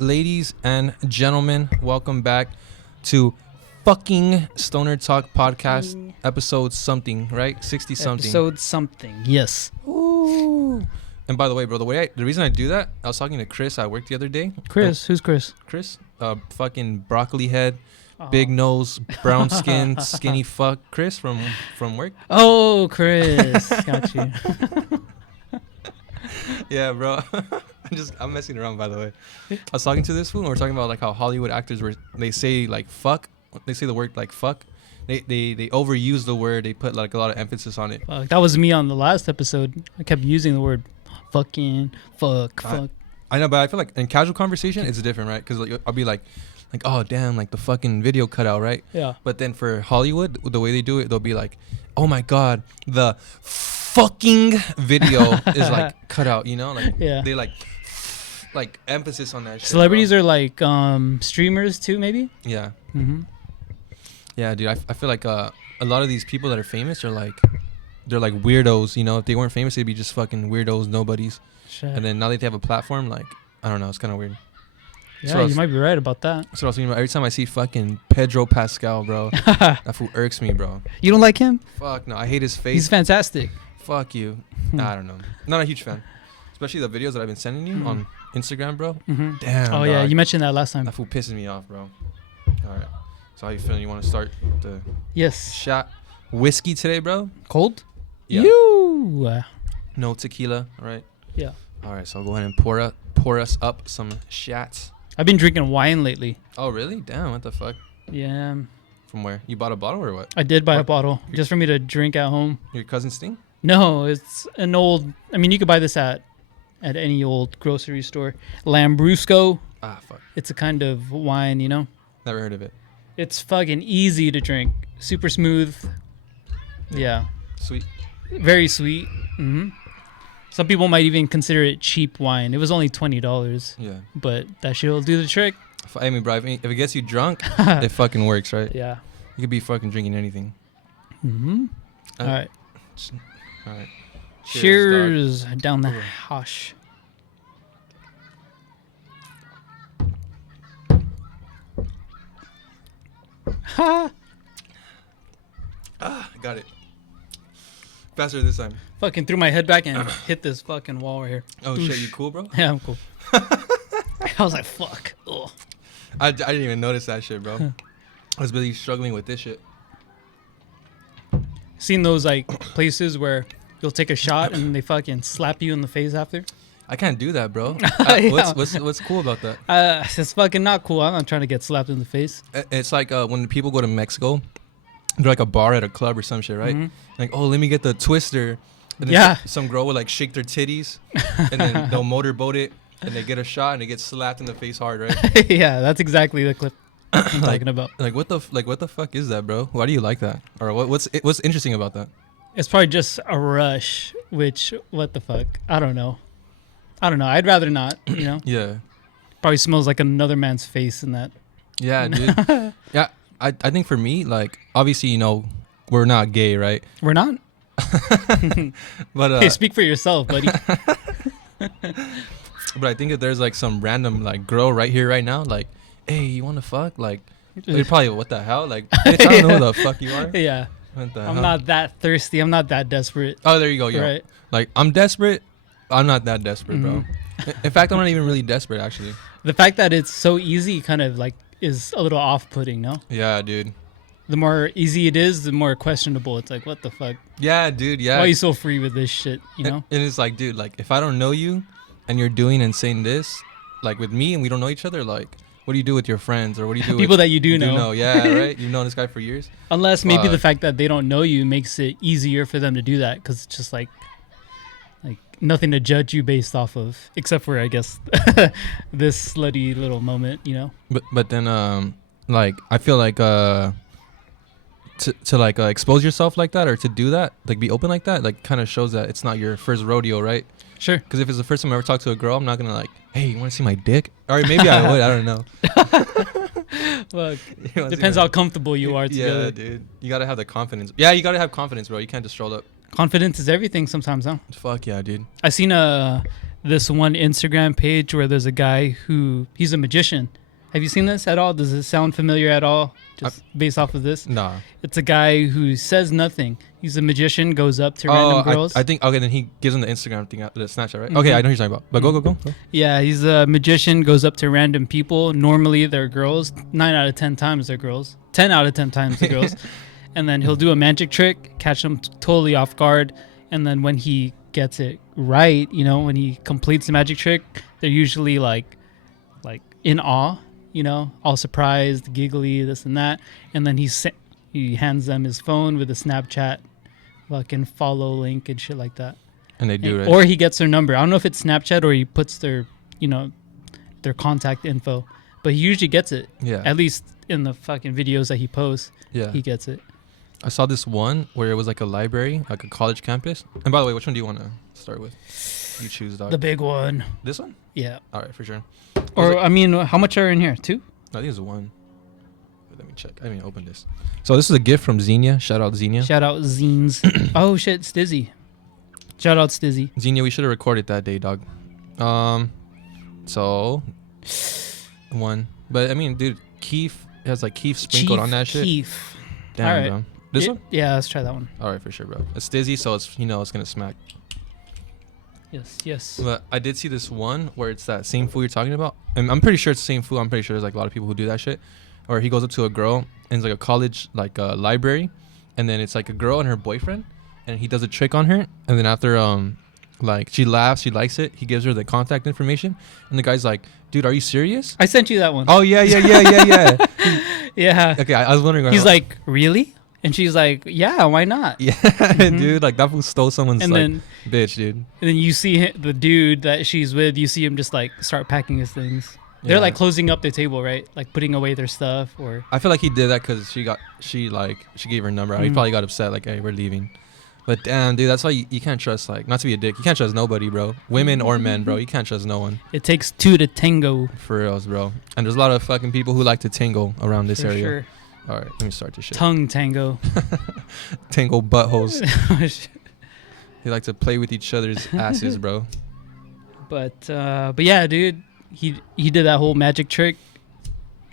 ladies and gentlemen, welcome back to fucking Stoner Talk Podcast, episode something, right? 60 something. Episode something, yes. Ooh. And by the way, bro, the reason I do that, I was talking to Chris at work the other day. Chris, who's Chris? Chris, fucking broccoli head, big nose, brown skin, skinny fuck. Chris from work. Oh, Chris, got you. Yeah, bro. I'm messing around, by the way. I was talking to this fool, and we're talking about like how Hollywood actors they say like fuck. They say the word like fuck. They overuse the word. They put like a lot of emphasis on it. That was me on the last episode. I kept using the word fucking, fuck. I know, but I feel like in casual conversation, it's different, right? Because like, I'll be like, oh damn, like the fucking video cut out, right? Yeah. But then for Hollywood, the way they do it, they'll be like, oh my god, the fucking video is like cut out, you know? Like Yeah. they like emphasis on that shit. Celebrities bro. are like streamers too, maybe? Yeah. Mm-hmm. Yeah, dude. I feel like a lot of these people that are famous are like, they're like weirdos, you know? If they weren't famous, they'd be just fucking weirdos, nobodies. Shit. And then now that they have a platform, like, I don't know, it's kind of weird. Yeah, you might be right about that. That's what I was thinking about. Every time I see fucking Pedro Pascal, bro, that fool irks me, bro. You don't like him? Fuck no, I hate his face. He's fantastic. Fuck you. I don't know. Not a huge fan. Especially the videos that I've been sending you on Instagram, bro. Mm-hmm. Damn. Oh, yeah, dog. you mentioned that last time. That fool pisses me off, bro. All right. So how you feeling? You want to start the Yes. shot whiskey today, bro? Cold? Yeah. You. No tequila, all right? Yeah. All right, so I'll go ahead and pour us up some shots. I've been drinking wine lately. Oh, really? Damn, what the fuck? Yeah. From where? You bought a bottle or what? I did buy a bottle just for me to drink at home. Your cousin's thing? No, it's an old. I mean, you could buy this at any old grocery store. Lambrusco. Ah, fuck. It's a kind of wine, you know. Never heard of it. It's fucking easy to drink. Super smooth. Yeah. Sweet. Very sweet. Mm-hmm. Some people might even consider it cheap wine. It was only $20, Yeah. but that shit will do the trick. I mean, bro, if it gets you drunk, it fucking works, right? Yeah. You could be fucking drinking anything. Mm-hmm. Uh, All right. All right. Cheers, down the Ooh. hosh. Ha! Got it. Faster this time. Fucking threw my head back and hit this fucking wall right here. Oh, shit, you cool, bro? Yeah, I'm cool. I was like, fuck. Ugh. I didn't even notice that shit, bro. I was really struggling with this shit. Seen those like places where you'll take a shot and they fucking slap you in the face after? I can't do that, bro. Yeah. What's cool about that? It's fucking not cool. I'm not trying to get slapped in the face. It's like when people go to Mexico, they're like a bar at a club or some shit, right? Mm-hmm. Like, oh, let me get the twister. And then Yeah. some girl will like shake their titties, and then they'll motorboat it, and they get a shot, and they get slapped in the face hard, right? Yeah, that's exactly the clip I'm talking about. Like what the fuck is that, bro? Why do you like that? Or what's interesting about that? It's probably just a rush, which, what the fuck? I don't know. I'd rather not, you know? Yeah, Probably smells like another man's face in that. yeah, dude. Yeah, I think for me, like, obviously, you know, we're not gay, right? We're not? But Hey, speak for yourself, buddy. but I think if there's like some random like girl right here right now, like, hey, you want to fuck? Like, you're probably, what the hell? Like, bitch, I don't know who the fuck you are. Yeah. What the I'm hell? not that thirsty. I'm not that desperate. Oh, there you go, yo. Right. Like, I'm desperate. I'm not that desperate, bro. In fact, I'm not even really desperate, actually. The fact that it's so easy kind of like is a little off-putting, no? Yeah, dude. The more easy it is, the more questionable. It's like, what the fuck? Yeah, dude. Yeah. Why are you so free with this shit, you know? And it's like, dude, like, if I don't know you and you're doing and saying this, like, with me and we don't know each other, like, what do you do with your friends? Or what do you do People with that you do know. Yeah, right? You've known this guy for years. Unless maybe the Fuck. fact that they don't know you makes it easier for them to do that because it's just like nothing to judge you based off of, except for, I guess, this slutty little moment, you know? But then, like, I feel like, to like expose yourself like that or to do that, like be open like that, like kind of shows that it's not your first rodeo, right? Sure. Because if it's the first time I ever talked to a girl, I'm not gonna like, hey, you want to see my dick? Or maybe I would. I don't know. Look, You wanna see depends my- how comfortable you are together. Yeah, dude. You gotta have the confidence. Yeah, you gotta have confidence, bro. You can't just stroll up. Confidence is everything sometimes, huh? Fuck yeah, dude. I seen a this one Instagram page where there's a guy who he's a magician. Have you seen this at all? Does it sound familiar at all? Just based off of this? Nah. It's a guy who says nothing. He's a magician, goes up to random girls. I think, okay, then he gives them the Instagram thing, the Snapchat, right? Mhm. Okay, I know what you're talking about. But go. Yeah, he's a magician, goes up to random people. Normally they're girls. 9 out of 10 times they're girls. 10 out of 10 times they're girls. And then he'll do a magic trick, catch them totally off guard. And then when he gets it right, you know, when he completes the magic trick, they're usually like in awe, you know, all surprised, giggly, this and that. And then he hands them his phone with a Snapchat fucking follow link and shit like that. And they do it. Or he gets their number. I don't know if it's Snapchat or he puts their, you know, their contact info. But he usually gets it. Yeah. At least in the fucking videos that he posts, Yeah. he gets it. I saw this one where it was like a library, like a college campus. And by the way, which one do you want to start with? You choose, dog. The big one. This one? Yeah. All right, for sure. Or, I mean, how much are in here? 2? I think it's one. Wait, let me check. I didn't even open this. So this is a gift from Xenia. Shout out Xenia. Shout out Zines. Oh, shit, Stizzy. Shout out Stizzy. Xenia, we should have recorded that day, dog. So one. But I mean, dude, Keef has like Keef sprinkled on that shit. Keef. Damn, All right. bro. This one? Yeah, let's try that one. All right, for sure, bro. It's Stizzy, so it's, you know, it's gonna smack. Yes. But I did see this one where it's that same food you're talking about, and I'm pretty sure it's the same food. I'm pretty sure there's like a lot of people who do that shit. Or he goes up to a girl and it's like a college like library, and then it's like a girl and her boyfriend, and he does a trick on her, and then after like she laughs, she likes it, he gives her the contact information, and the guy's like, dude, are you serious? I sent you that one. Oh yeah. Yeah. Okay, I was wondering. He's like, really? And she's like, yeah, why not? yeah, dude, like that fool stole someone's And like then bitch, dude. and then you see the dude that she's with, you see him just like start packing his things. They're Yeah. like closing up their table, right? Like putting away their stuff or I feel like he did that because she gave her number out. He Mm. probably got upset, like, hey, we're leaving. But damn, dude, that's why you can't trust, like, not to be a dick, you can't trust nobody, bro. Women or men, bro. You can't trust no one. it takes 2 to tango. For reals, bro. And there's a lot of fucking people who like to tingle around this For area. sure. All right, let me start this shit. Tongue tango. Tingle buttholes. They like to play with each other's asses, bro. But yeah, dude, he did that whole magic trick.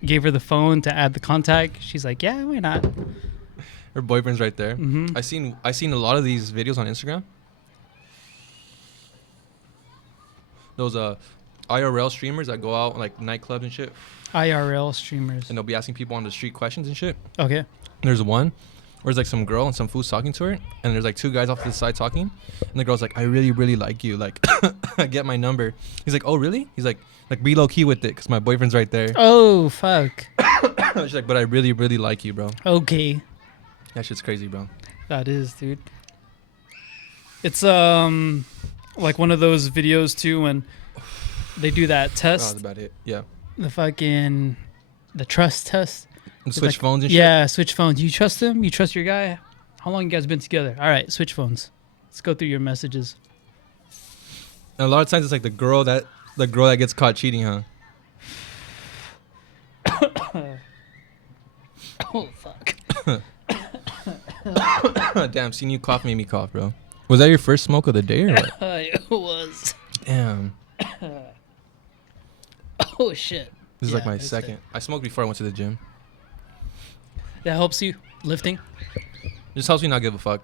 Gave her the phone to add the contact. She's like, yeah, why not? Her boyfriend's right there. Mm-hmm. I seen a lot of these videos on Instagram. Those IRL streamers that go out like nightclubs and shit, IRL streamers. and they'll be asking people on the street questions and shit. Okay. There's one where it's like some girl and some fool's talking to her, and there's like 2 guys off to the side talking, and the girl's like, I really, really like you, like, get my number. He's like, oh, really? He's like be low key with it, because my boyfriend's right there. Oh, fuck. She's like, but I really, really like you, bro. Okay. That shit's crazy, bro. That is, dude. It's like one of those videos too when they do that Oh, test, that's about it. Yeah. the trust test. And switch like, phones and shit. Yeah, switch phones. You trust him? You trust your guy? How long you guys been together? All right, switch phones. Let's go through your messages. And a lot of times it's like the girl that gets caught cheating, huh? Oh fuck. Damn, seeing you cough made me cough, bro. Was that your first smoke of the day or what? It was. Damn. Oh shit. This is like Yeah, my it's second. I smoked before I went to the gym. That helps you lifting. Just helps me not give a fuck.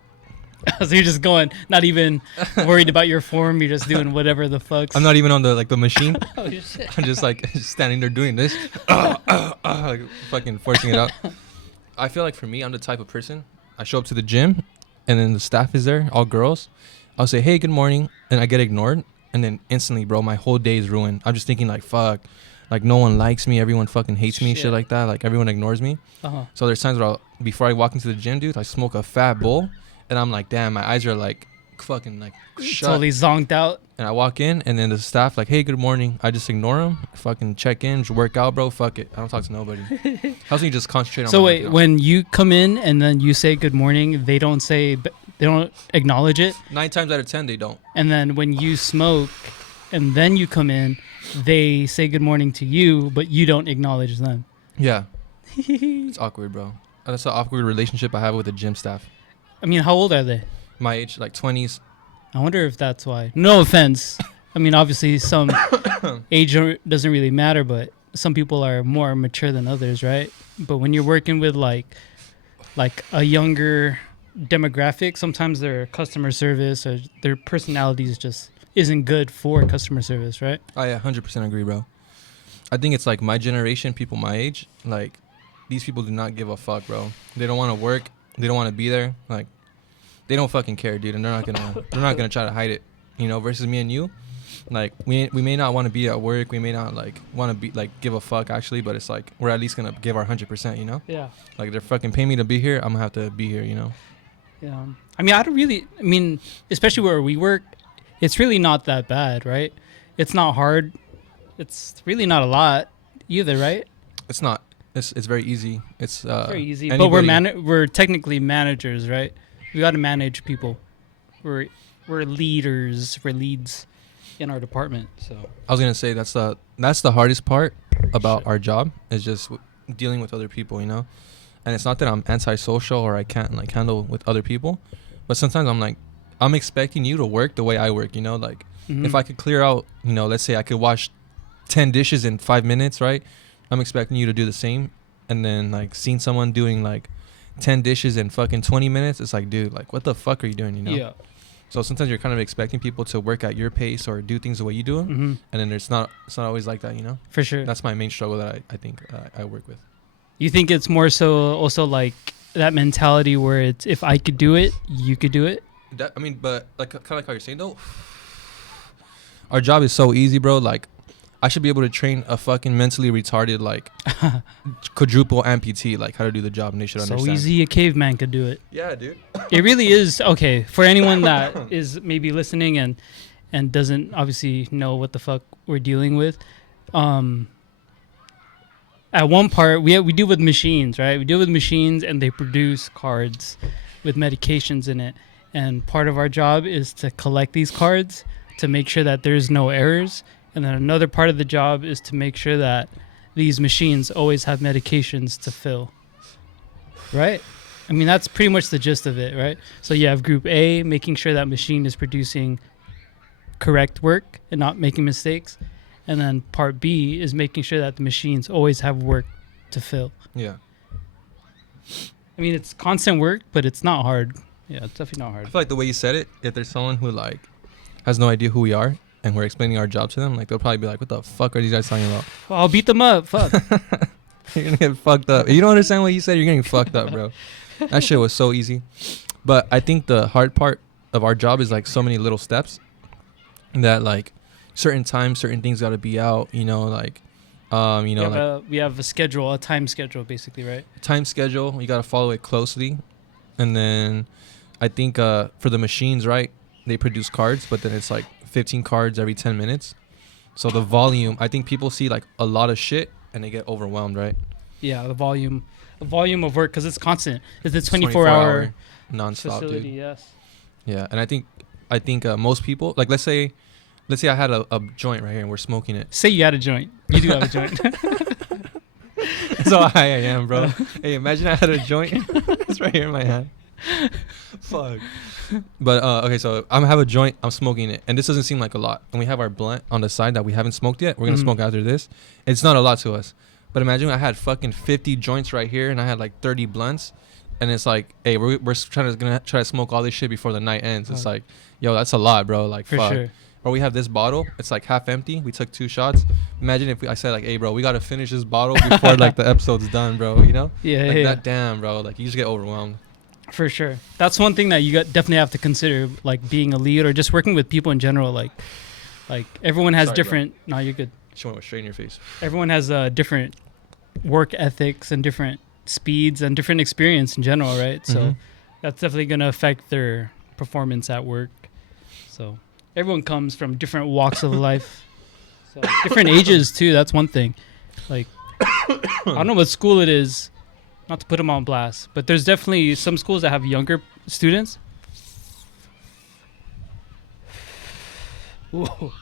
So you're just going, not even worried about your form. You're just doing whatever the fuck's. I'm not even on the machine. Oh shit. I'm just like standing there doing this, like, fucking forcing it out. I feel like for me, I'm the type of person. I show up to the gym, and then the staff is there, all girls. I'll say, hey, good morning, and I get ignored, and then instantly, bro, my whole day is ruined. I'm just thinking like, fuck, like no one likes me, everyone fucking hates me, shit like that. Like everyone ignores me. Uh-huh. So there's times where before I walk into the gym, dude, I smoke a fat bowl, and I'm like, damn, my eyes are like fucking like shut. Totally zonked out. And I walk in, and then the staff like, hey, good morning. I just ignore them, fucking check in, just work out, bro. Fuck it. I don't talk to nobody. Helps me just concentrate on So my wait, life. when you come in and then you say good morning, they don't acknowledge it. 9 times out of 10, they don't. And then when you smoke and then you come in, they say good morning to you, but you don't acknowledge them. Yeah. It's awkward, bro. That's an awkward relationship I have with the gym staff. I mean, how old are they? My age, like 20s. I wonder if that's why. No offense. I mean, obviously, some doesn't really matter, but some people are more mature than others, right? But when you're working with like a younger demographic, sometimes their customer service or their personalities just isn't good for customer service, right? I 100% agree, bro. I think it's like my generation, people my age, like these people do not give a fuck, bro. They don't want to work. They don't want to be there. Like they don't fucking care, dude, and they're not gonna try to hide it, you know. Versus me and you, like we may not want to be at work. We may not like want to be like give a fuck actually, but it's like we're at least gonna give our 100%, you know. Yeah. Like they're fucking paying me to be here. I'm gonna have to be here, you know. Yeah. I mean, I mean, especially where we work, it's really not that bad, right? It's not hard. It's really not a lot either, right? It's not. It's very easy. It's Very easy. anybody- But we're technically managers, right? We got to manage people. We're leaders. We're leads in our department. So I was gonna say that's the hardest part about Shit. our job is just dealing with other people, you know. And it's not that I'm antisocial or I can't like handle with other people, but sometimes I'm like, I'm expecting you to work the way I work, you know. Like Mhm. if I could clear out, you know, let's say I could wash 10 dishes in 5 minutes, right? I'm expecting you to do the same. And then like seeing someone doing like 10 dishes in fucking 20 minutes, it's like, dude, like what the fuck are you doing, you know? Yeah. So sometimes you're kind of expecting people to work at your pace or do things the way you do them, Mm-hmm. and then it's not always like that, you know. For sure. That's my main struggle that I think I work with. You think it's more so also like that mentality where it's if I could do it, you could do it. That, I mean, but like kind of like how you're saying though, our job is so easy, bro. Like I should be able to train a fucking mentally retarded like quadruple amputee like how to do the job, and they should So understand. easy a caveman could do it. Yeah, dude. It really is. Okay, for anyone that is maybe listening and doesn't obviously know what the fuck we're dealing with, at one part we deal with machines, right? We deal with machines and they produce cards with medications in it, and part of our job is to collect these cards to make sure that there's no errors, and then another part of the job is to make sure that these machines always have medications to fill, right? I mean, that's pretty much the gist of it, right? So you have group A, making sure that machine is producing correct work and not making mistakes. And then part B is making sure that the machines always have work to fill. Yeah. I mean, it's constant work, but it's not hard. Yeah, it's definitely not I hard. feel like the way you said it, if there's someone who like has no idea who we are and we're explaining our job to them, like they'll probably be like, "What the fuck are these guys talking about?" Well, I'll beat them up. Fuck. You're gonna get fucked up. You don't understand what you said. You're getting fucked up, bro. That shit was so easy. But I think the hard part of our job is like so many little steps that like certain times, certain things got to be out. You know, like you know, like we have a schedule, a time schedule, basically, right? time schedule. You got to follow it closely. And then I think for the machines, right? They produce cards, but then it's like 15 cards every 10 minutes. So the volume, I think people see like a lot of shit and they get overwhelmed, right? Yeah, the volume of work, because it's constant. It's a It's 24-hour non-stop, facility. dude. Yes. Yeah, and I think most people, like let's say I had a joint right here and we're smoking it. Say you had a joint. You do have a joint. That's how high I am, bro. Hey, imagine I had a joint. It's right here in my hand. Fuck. But okay, so I'm have a joint. I'm smoking it, and this doesn't seem like a lot. And we have our blunt on the side that we haven't smoked yet. We're gonna Mhm. smoke after this. It's not a lot to us, but imagine I had fucking 50 joints right here, and I had like 30 blunts, and it's like, hey, we're gonna try to smoke all this shit before the night ends. It's Fuck. like, yo, that's a lot, bro. Like, For fuck. sure. Or we have this bottle. It's like half empty. We took 2 shots. Imagine if I said like, hey, bro, we gotta finish this bottle before like the episode's done, bro. You know? Yeah, Like yeah, that, damn, bro. Like you just get overwhelmed. for sure. That's one thing that you definitely have to consider, like being a lead or just working with people in general. Like everyone has Sorry, bro. different. No, you're good. She went straight in your face. Everyone has different work ethics and different speeds and different experience in general, right? So Mhm. that's definitely gonna affect their performance at work. So everyone comes from different walks of life, so different ages too. That's one thing. Like I don't know what school it is, not to put them on blast, but there's definitely some schools that have younger students. Whoa.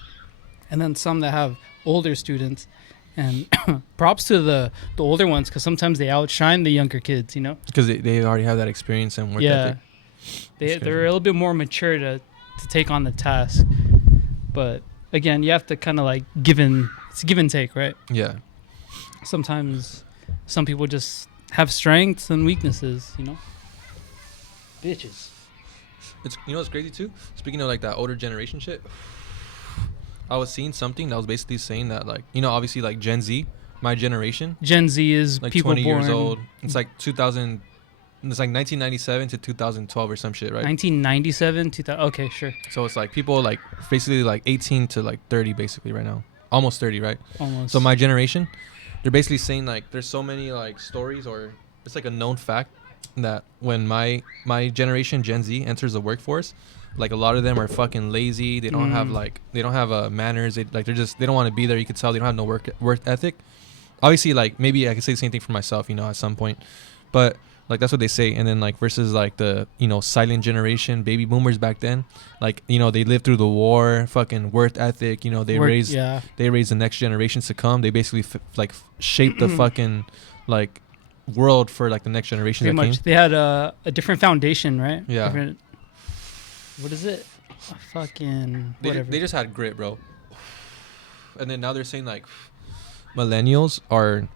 And then some that have older students. And props to the older ones, because sometimes they outshine the younger kids, you know? Because they already have that experience and work Yeah. ethic. That's They're crazy. a little bit more mature to take on the task. But again, you have to kind of like it's give and take, right? Yeah. Sometimes some people just have strengths and weaknesses, you know. Bitches. It's what's crazy too. Speaking of like that older generation shit, I was seeing something that was basically saying that like obviously like Gen Z, my generation, Gen Z is like people 20 born years old. It's like 2000. It's like 1997 to 2012 or some shit, right? 1997, 2000. Okay, sure. So it's like people like basically like 18 to like 30 basically right now, almost 30, right? Almost. So my generation, they're basically saying like there's so many like stories, or it's like a known fact that when my generation Gen Z enters the workforce, like a lot of them are fucking lazy. They don't have manners. They don't want to be there. You could tell they don't have no work ethic. Obviously, like maybe I could say the same thing for myself, at some point, but like that's what they say. And then like versus like the silent generation, baby boomers back then, like they lived through the war, fucking work ethic. They raised the next generations to come. They basically shaped the fucking like world for like the next generation. Pretty much, they had a different foundation, right? Yeah. What is it? Fucking whatever. They just had grit, bro. And then now they're saying like millennials are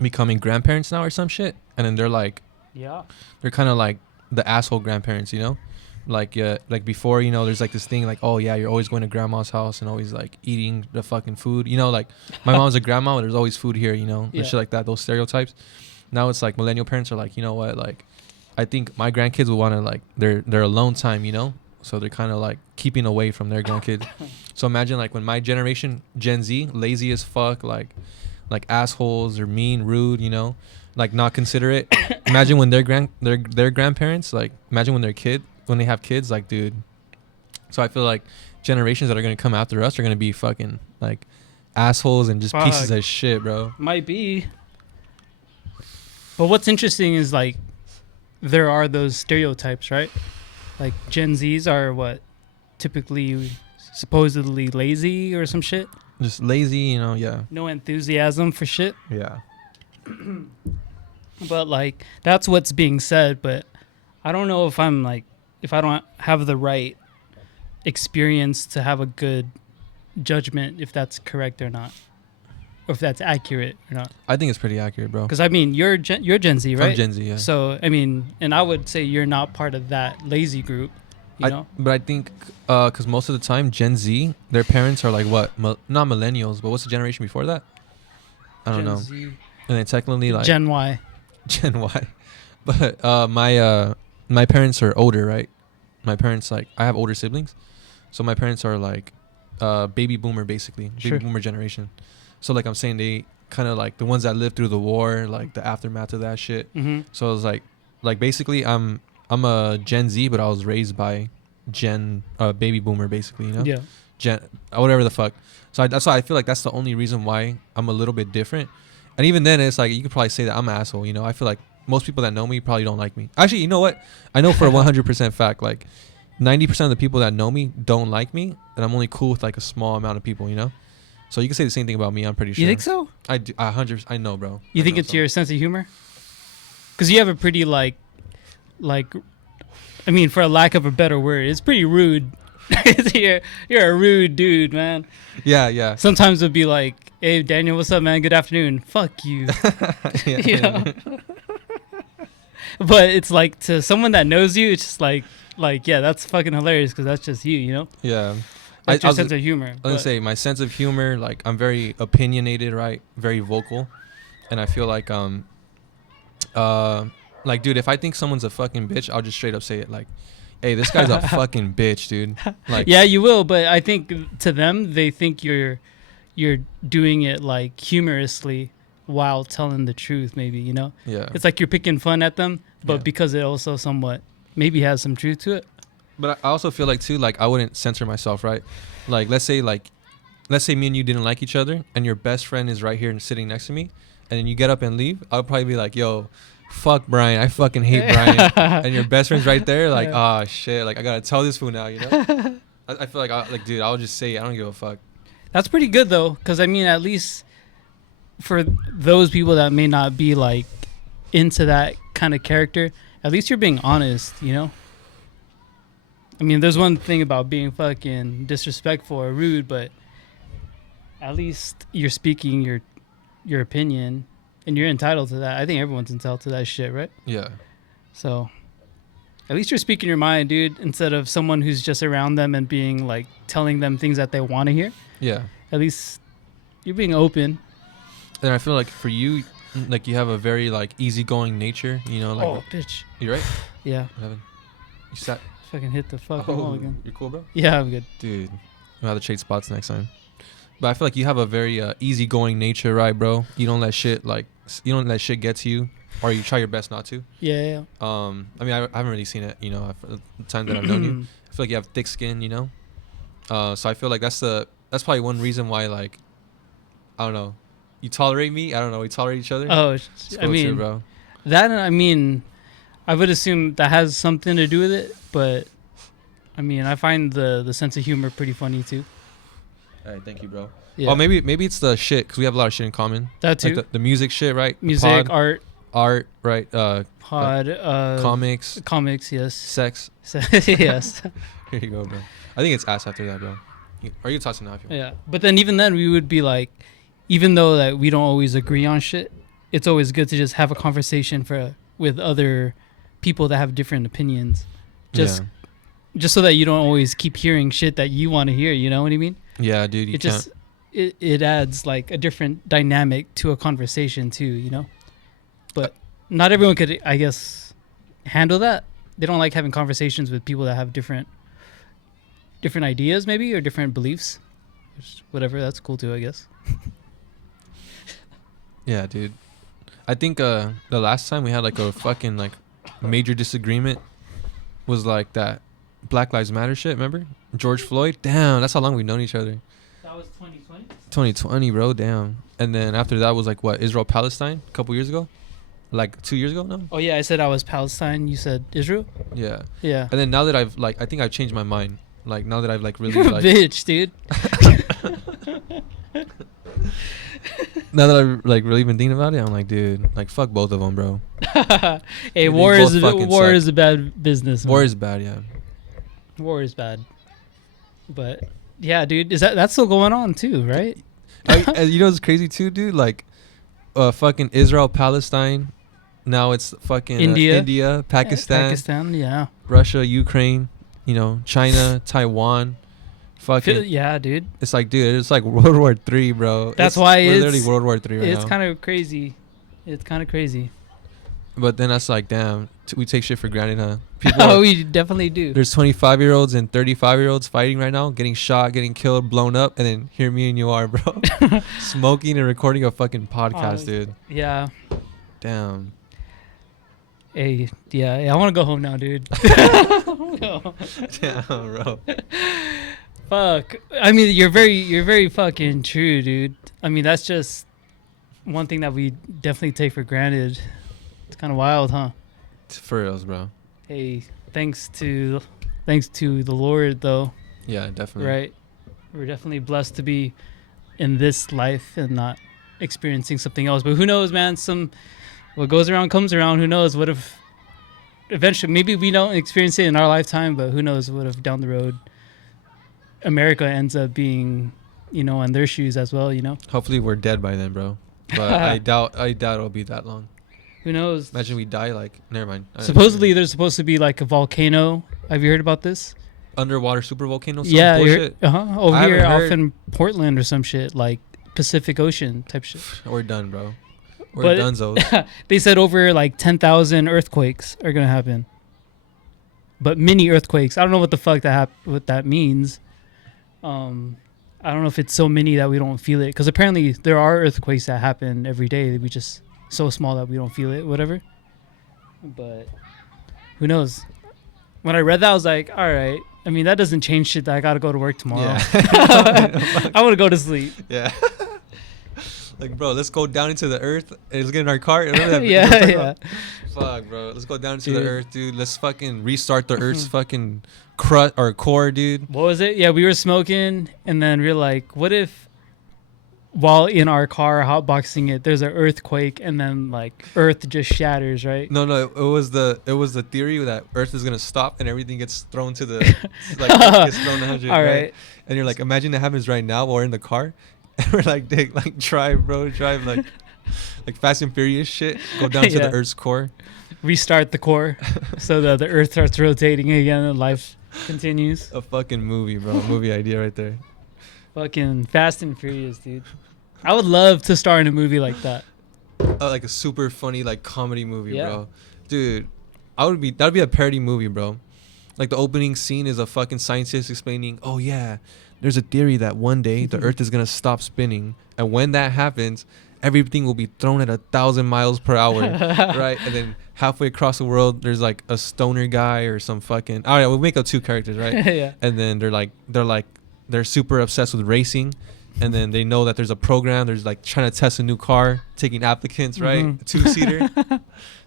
becoming grandparents now or some shit. And then they're like, they're kind of like the asshole grandparents, like before, there's like this thing like, oh yeah, you're always going to grandma's house and always like eating the fucking food, like my mom's a grandma, there's always food here, and shit like that, those stereotypes. Now it's like millennial parents are like, you know what, like I think my grandkids will want to like their alone time, so they're kind of like keeping away from their grandkids. So imagine like when my generation Gen Z, lazy as fuck, like assholes or mean, rude, like not considerate. Imagine when their grandparents, like imagine when when they have kids, like dude. So I feel like generations that are gonna come after us are gonna be fucking like assholes and just pieces of shit, bro. Might be. But what's interesting is like there are those stereotypes, right? Like Gen Zs are what typically supposedly lazy or some shit. Just lazy, yeah. No enthusiasm for shit. Yeah. But like that's what's being said, but I don't know if I don't have the right experience to have a good judgment if that's correct or not, or if that's accurate or not. I think it's pretty accurate, bro. Because I mean, you're Gen Z, right? I'm Gen Z, yeah. So I mean, and I would say you're not part of that lazy group, you know. But I think because most of the time Gen Z, their parents are like what? Not millennials, but what's the generation before that? I don't know. Z. And then technically like Gen Y. Gen Y. But my parents are older, right? My parents, like, I have older siblings, so my parents are like baby boomer, basically. Baby boomer generation. So like I'm saying, they kind of like the ones that lived through the war, like the aftermath of that shit. Mm-hmm. So it was like basically I'm a Gen Z, but I was raised by baby boomer, basically, Yeah. Gen whatever the fuck. So that's why I feel like that's the only reason why I'm a little bit different. And even then, it's like you could probably say that I'm an asshole. I feel like most people that know me probably don't like me. Actually, you know what? I know for a 100% fact, like 90% of the people that know me don't like me, and I'm only cool with like a small amount of people. So you can say the same thing about me. I'm pretty sure. You think so? I do. 100%. I know, bro. You think it's your sense of humor? Because you have a pretty like, I mean, for a lack of a better word, it's pretty rude. You're a rude dude, man. Yeah. Sometimes it'd be like, hey, Daniel, what's up, man? Good afternoon. Fuck you. But it's like to someone that knows you, it's just like yeah, that's fucking hilarious because that's just you, Yeah. That's your sense of humor. I was gonna say my sense of humor, like I'm very opinionated, right? Very vocal, and I feel like like dude, if I think someone's a fucking bitch, I'll just straight up say it, like, hey, this guy's a fucking bitch, dude. Like, yeah, you will, but I think to them, they think you're doing it like humorously while telling the truth, maybe, Yeah. It's like you're picking fun at them, but because it also somewhat maybe has some truth to it. But I also feel like too, like I wouldn't censor myself, right? Like let's say me and you didn't like each other, and your best friend is right here and sitting next to me, and then you get up and leave. I'll probably be like, yo, fuck Brian, I fucking hate Brian. And your best friend's right there, like, oh shit, like I gotta tell this fool now, I feel like dude, I'll just say it. I don't give a fuck. That's pretty good though, because I mean, at least for those people that may not be like into that kind of character, at least you're being honest, I mean, there's one thing about being fucking disrespectful or rude, but at least you're speaking your opinion, and you're entitled to that. I think everyone's entitled to that shit, right? Yeah. So at least you're speaking your mind, dude, instead of someone who's just around them and being like telling them things that they want to hear. Yeah. At least you're being open. And I feel like for you, like you have a very like easygoing nature, you know, like Oh, bitch. you right? Yeah. What happened? You sat. Fucking hit the fucking wall again. You're cool, bro? Yeah, I'm good. Dude, we'll have to trade spots next time. But I feel like you have a very easygoing nature, right, bro? You don't let shit get to you, or you try your best not to. Yeah. I mean, I haven't really seen it, you know, the time that I've known you. I feel like you have thick skin, you know. So I feel like that's probably one reason why, like, I don't know, you tolerate me. I don't know, we tolerate each other. Oh, Let's I go mean, too, bro. that, I mean, I would assume that has something to do with it, but I mean, I find the sense of humor pretty funny too. All right, thank you, bro. Yeah. Well, maybe it's the shit, because we have a lot of shit in common. That too. Like the music shit, right? The Music, pod, art, right? pod, Comics, yes. sex. Yes. Here you go, bro. I think it's ass after that, bro. Or you toss it now if you want. Yeah. But then even then we would be like, even though that we don't always agree on shit, it's always good to just have a conversation with other people that have different opinions. Just so that you don't always keep hearing shit that you want to hear, you know what I mean? Yeah, dude. It adds like a different dynamic to a conversation too, you know? But not everyone could, I guess, handle that. They don't like having conversations with people that have different ideas maybe, or different beliefs. Whatever, that's cool too, I guess. Yeah, dude. I think the last time we had like a fucking like major disagreement was like that Black Lives Matter shit, remember? George Floyd? Damn, that's how long we've known each other. That was 2020? 2020, bro, damn. And then after that was like what, Israel-Palestine a couple years ago? Like 2 years ago now? Oh yeah, I said I was Palestine, you said Israel? Yeah. Yeah. And then now that I think I've changed my mind. Like now that I've like really You're a like bitch, dude. now that I've like really been thinking about it, I'm like, dude, like fuck both of them, bro. Hey, They war both is fucking war suck. is a bad business. Man. War is bad, yeah. War is bad. But yeah, dude, that's still going on too, right? And you know what's crazy too, dude? Like, fucking Israel, Palestine. Now it's fucking India, Pakistan, yeah. Russia, Ukraine. You know, China, Taiwan. Fucking. Yeah, dude. It's like, dude, it's like World War III, bro. That's why we're it's literally World War III right now. It's kind of crazy. It's kind of crazy. But then that's like, damn, we take shit for granted, huh? People Oh, we definitely do. There's 25-year-olds and 35-year-olds fighting right now, getting shot, getting killed, blown up, and then here me and you are, bro, smoking and recording a fucking podcast, dude. Yeah. Damn. Hey, yeah, I want to go home now, dude. Damn, bro. Fuck. I mean, you're very fucking true, dude. I mean, that's just one thing that we definitely take for granted. It's kind of wild, huh? For reals, bro. Hey, thanks to the Lord, though. Yeah, definitely. Right. We're definitely blessed to be in this life and not experiencing something else. But who knows, man? What goes around comes around. Who knows? What if eventually, maybe we don't experience it in our lifetime, but who knows what if down the road America ends up being, you know, in their shoes as well, you know? Hopefully we're dead by then, bro. But I doubt it'll be that long. Who knows? Imagine we die like, never mind. Supposedly there's supposed to be like a volcano. Have you heard about this? Underwater super volcano? Yeah. Bullshit. Over I here haven't off heard. in Portland or some shit, like Pacific Ocean type shit. We're done, bro. We're But- donezo. They said over like 10,000 earthquakes are going to happen. But mini earthquakes. I don't know what the fuck what that means. I don't know if it's so many that we don't feel it, because apparently there are earthquakes that happen every day. We just so small that we don't feel it, whatever. But who knows? When I read that, I was like, all right. I mean, that doesn't change shit that I got to go to work tomorrow. Yeah. I want to go to sleep. Yeah. Like, bro, let's go down into the earth. Let's get in our car. Remember that Yeah, video? yeah. Fuck, bro. Let's go down into Dude. the earth, dude. Let's fucking restart the earth's fucking crust or core, dude. What was it? Yeah, we were smoking, and then we were like, what if while in our car hotboxing it, there's an earthquake, and then like Earth just shatters, right? No, no, it was the theory that Earth is gonna stop and everything gets thrown to the gets thrown 100. All right? right. And you're like, imagine that happens right now while we're in the car, and we're like, Dick, like drive, bro, drive like Fast and Furious shit. Go down to Yeah. the Earth's core. Restart the core so that the Earth starts rotating again and life continues. A fucking movie, bro. Movie idea right there. Fucking Fast and Furious, dude. I would love to star in a movie like that. Like a super funny like comedy movie, Yeah. bro. Dude, that'd be a parody movie, bro. Like the opening scene is a fucking scientist explaining, oh yeah, there's a theory that one day the Earth is gonna stop spinning, and when that happens, everything will be thrown at 1,000 miles per hour, right? And then halfway across the world, there's like a stoner guy or some fucking. All right, we'll make up two characters, right? Yeah. And then they're super obsessed with racing, and then they know that there's a program. There's like trying to test a new car, taking applicants, right? Mhm. A two-seater.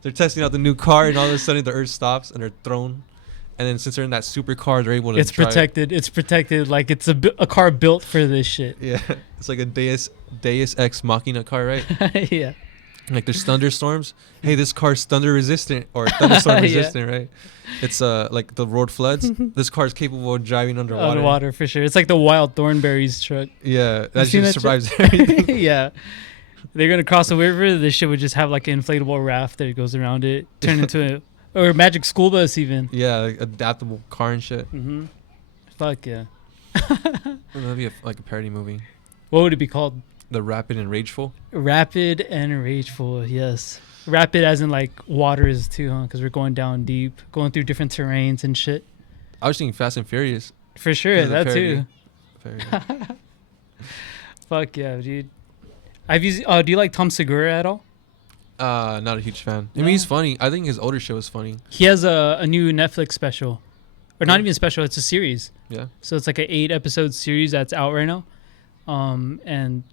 They're testing out the new car, and all of a sudden the Earth stops, and they're thrown. And then since they're in that super car, they're able to. It's drive. protected. It's protected. Like it's a car built for this shit. Yeah, it's like a Deus Ex Machina car, right? Yeah. Like there's thunderstorms. Hey, this car's thunder resistant or thunderstorm Yeah. resistant, right? It's like the road floods. This car is capable of driving underwater. Underwater for sure. It's like the Wild Thornberries truck. Yeah, that seen shit that survives everything. Yeah. They're gonna cross a river. This shit would just have like an inflatable raft that goes around it, turn into or a magic school bus even. Yeah, like adaptable car and shit. Mm-hmm. Fuck yeah. That'd be like a parody movie. What would it be called? The Rapid and Rageful. Rapid and Rageful. Yes. Rapid as in like waters too, huh? Because we're going down deep, going through different terrains and shit. I was thinking Fast and Furious. For sure, This is a that parody. too. Parody. Fuck yeah, dude. Do you like Tom Segura at all? Not a huge fan. I No? mean, he's funny. I think his older shit was funny. He has a new Netflix special, or not even special. It's a series. Yeah. So it's like an 8-episode series that's out right now. And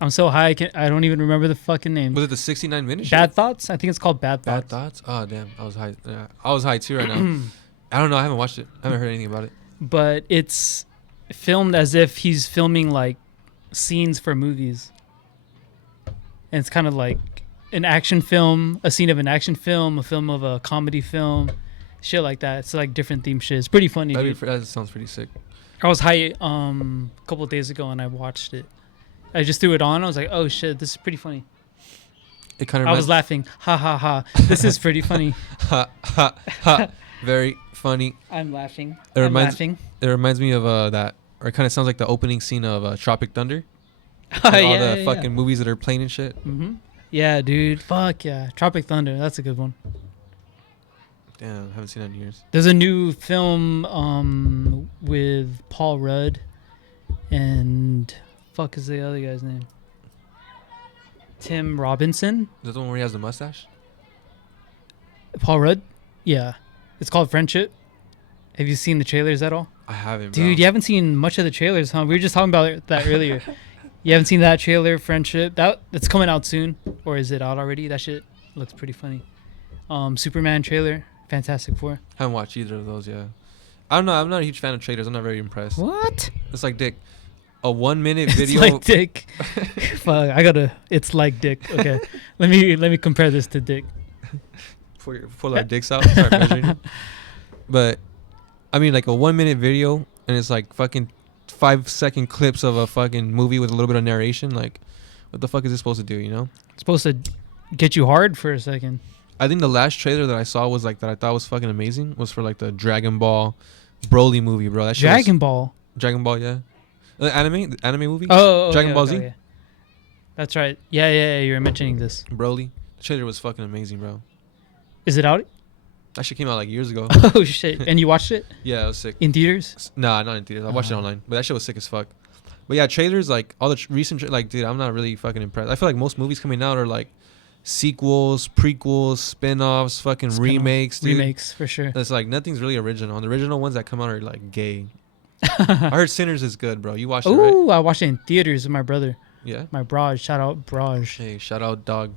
I'm so high I don't even remember the fucking name. Was it the 69 minutes? Bad Thoughts? I think it's called Bad Thoughts. Bad Thoughts? Oh, damn. I was high. Yeah, I was high too right now. I don't know. I haven't watched it. I haven't heard anything about it. But it's filmed as if he's filming like scenes for movies. And it's kind of like an action film, a scene of an action film, a film of a comedy film, shit like that. It's like different theme shit. It's pretty funny, dude. That sounds pretty sick. I was high a couple of days ago and I watched it. I just threw it on. I was like, oh shit, this is pretty funny. It kind of. I was laughing. Ha ha ha. This is pretty funny. Ha ha ha. Very funny. I'm laughing. It I'm reminds- laughing. It reminds me of that, or it kind of sounds like the opening scene of Tropic Thunder. Oh, All yeah, the yeah, fucking movies that are playing and shit. Mm-hmm. Yeah, dude. Fuck yeah. Tropic Thunder. That's a good one. Damn, haven't seen that in years. There's a new film with Paul Rudd and fuck is the other guy's name? Tim Robinson. Is that the one where he has the mustache? Paul Rudd? Yeah. It's called Friendship. Have you seen the trailers at all? I haven't, bro. Dude, you haven't seen much of the trailers, huh? We were just talking about that earlier. You haven't seen that trailer, Friendship? That's coming out soon. Or is it out already? That shit looks pretty funny. Superman trailer, Fantastic Four. Haven't watched either of those, yeah. I don't know. I'm not a huge fan of trailers. I'm not very impressed. What? It's like Dick. A 1 minute It's video. like Dick. Fuck, it's like Dick. Okay. let me compare this to Dick. Pull our dicks out. Start measuring it. But I mean, like a 1 minute video, and it's like fucking 5-second clips of a fucking movie with a little bit of narration. Like, what the fuck is this supposed to do? You know? It's supposed to get you hard for a second. I think the last trailer that I saw was like that I thought was fucking amazing was for like the Dragon Ball Broly movie, bro. That shit was- Dragon Ball. Dragon Ball, yeah. The anime movie. Oh, Dragon okay, Ball okay, Z? yeah. That's right. Yeah, you were mentioning this. Broly. The trailer was fucking amazing, bro. Is it out? That shit came out like years ago. Oh shit! And you watched it Yeah, it was sick. in theaters? Nah, not in theaters. I watched it online, but that shit was sick as fuck. But yeah, trailers like all the recent like, dude, I'm not really fucking impressed. I feel like most movies coming out are like sequels, prequels, spin-offs, fucking Spin-off. remakes, dude. Remakes for sure. It's like nothing's really original. And the original ones that come out are like gay. I heard Sinners is good, bro. You watched it, right? Ooh, I watched it in theaters with my brother, Yeah. my Braj. Shout out Braj. Hey, shout out Dog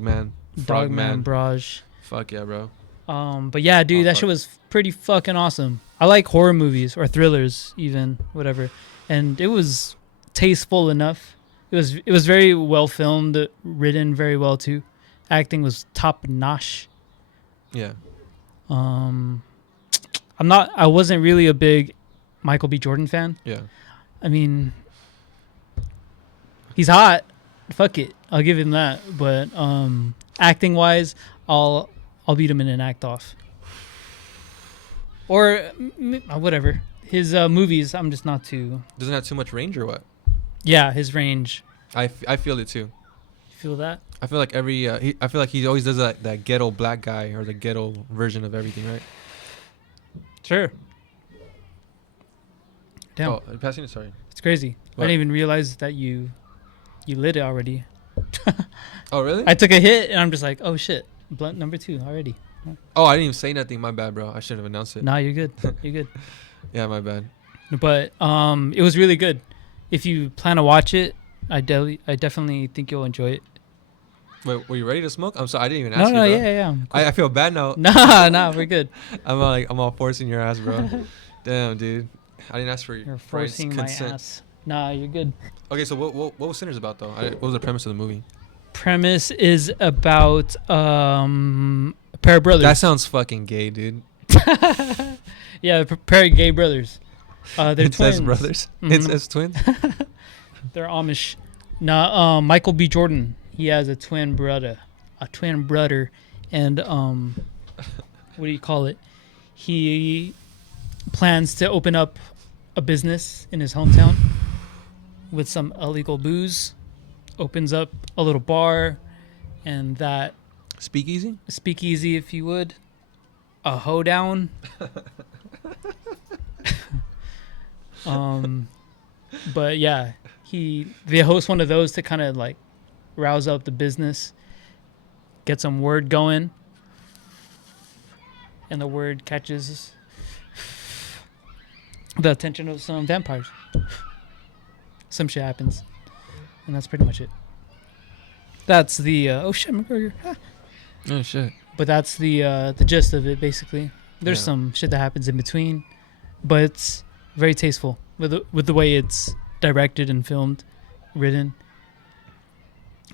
Man, Dog Man. man Braj. Fuck yeah, bro. But yeah, dude, Oh, that fuck. shit was pretty fucking awesome. I like horror movies or thrillers, even whatever, and it was tasteful enough It was very well filmed, written very well too. Acting was top notch. Yeah. Um, I wasn't really a big Michael B. Jordan fan. Yeah. I mean, he's hot. Fuck it, I'll give him that. But acting wise, I'll beat him in an act off. Or whatever. His movies, I'm just not too. Doesn't have too much range or what? Yeah, his range. I feel it too. You feel that? I feel like I feel like he always does that ghetto black guy or the ghetto version of everything, right? Sure. Damn, Oh, passing it. Sorry. it's crazy. What? I didn't even realize that you lit it already. Oh, really? I took a hit and I'm just like, oh shit, blunt number 2 already. Oh, I didn't even say nothing. My bad, bro. I should have announced it. Nah, you're good. You're good. Yeah, my bad. But it was really good. If you plan to watch it, I definitely think you'll enjoy it. Wait, were you ready to smoke? I'm sorry, I didn't even No, ask no, you, bro. yeah. I feel bad now. Nah, we're good. I'm all forcing your ass, bro. Damn, dude. I didn't ask for You're for his forcing my consent. ass. Nah, you're good. Okay, so what was Sinners about though? What was the premise of the movie? Premise is about a pair of brothers. That sounds fucking gay, dude. Yeah, a pair of gay brothers. They're It twins. says brothers. Mhm. It says twins. They're Amish. Nah, Michael B. Jordan. He has a twin brother, and what do you call it? He plans to open up a business in his hometown with some illegal booze. Opens up a little bar, and that Speakeasy. speakeasy, if you would, a hoedown. But yeah, they host one of those to kind of like rouse up the business, get some word going, and the word catches the attention of some vampires. Some shit happens, and that's pretty much it. That's the oh shit, McGregor. Oh shit. But that's the gist of it, basically. There's Yeah. some shit that happens in between, but it's very tasteful with the way it's directed and filmed, written.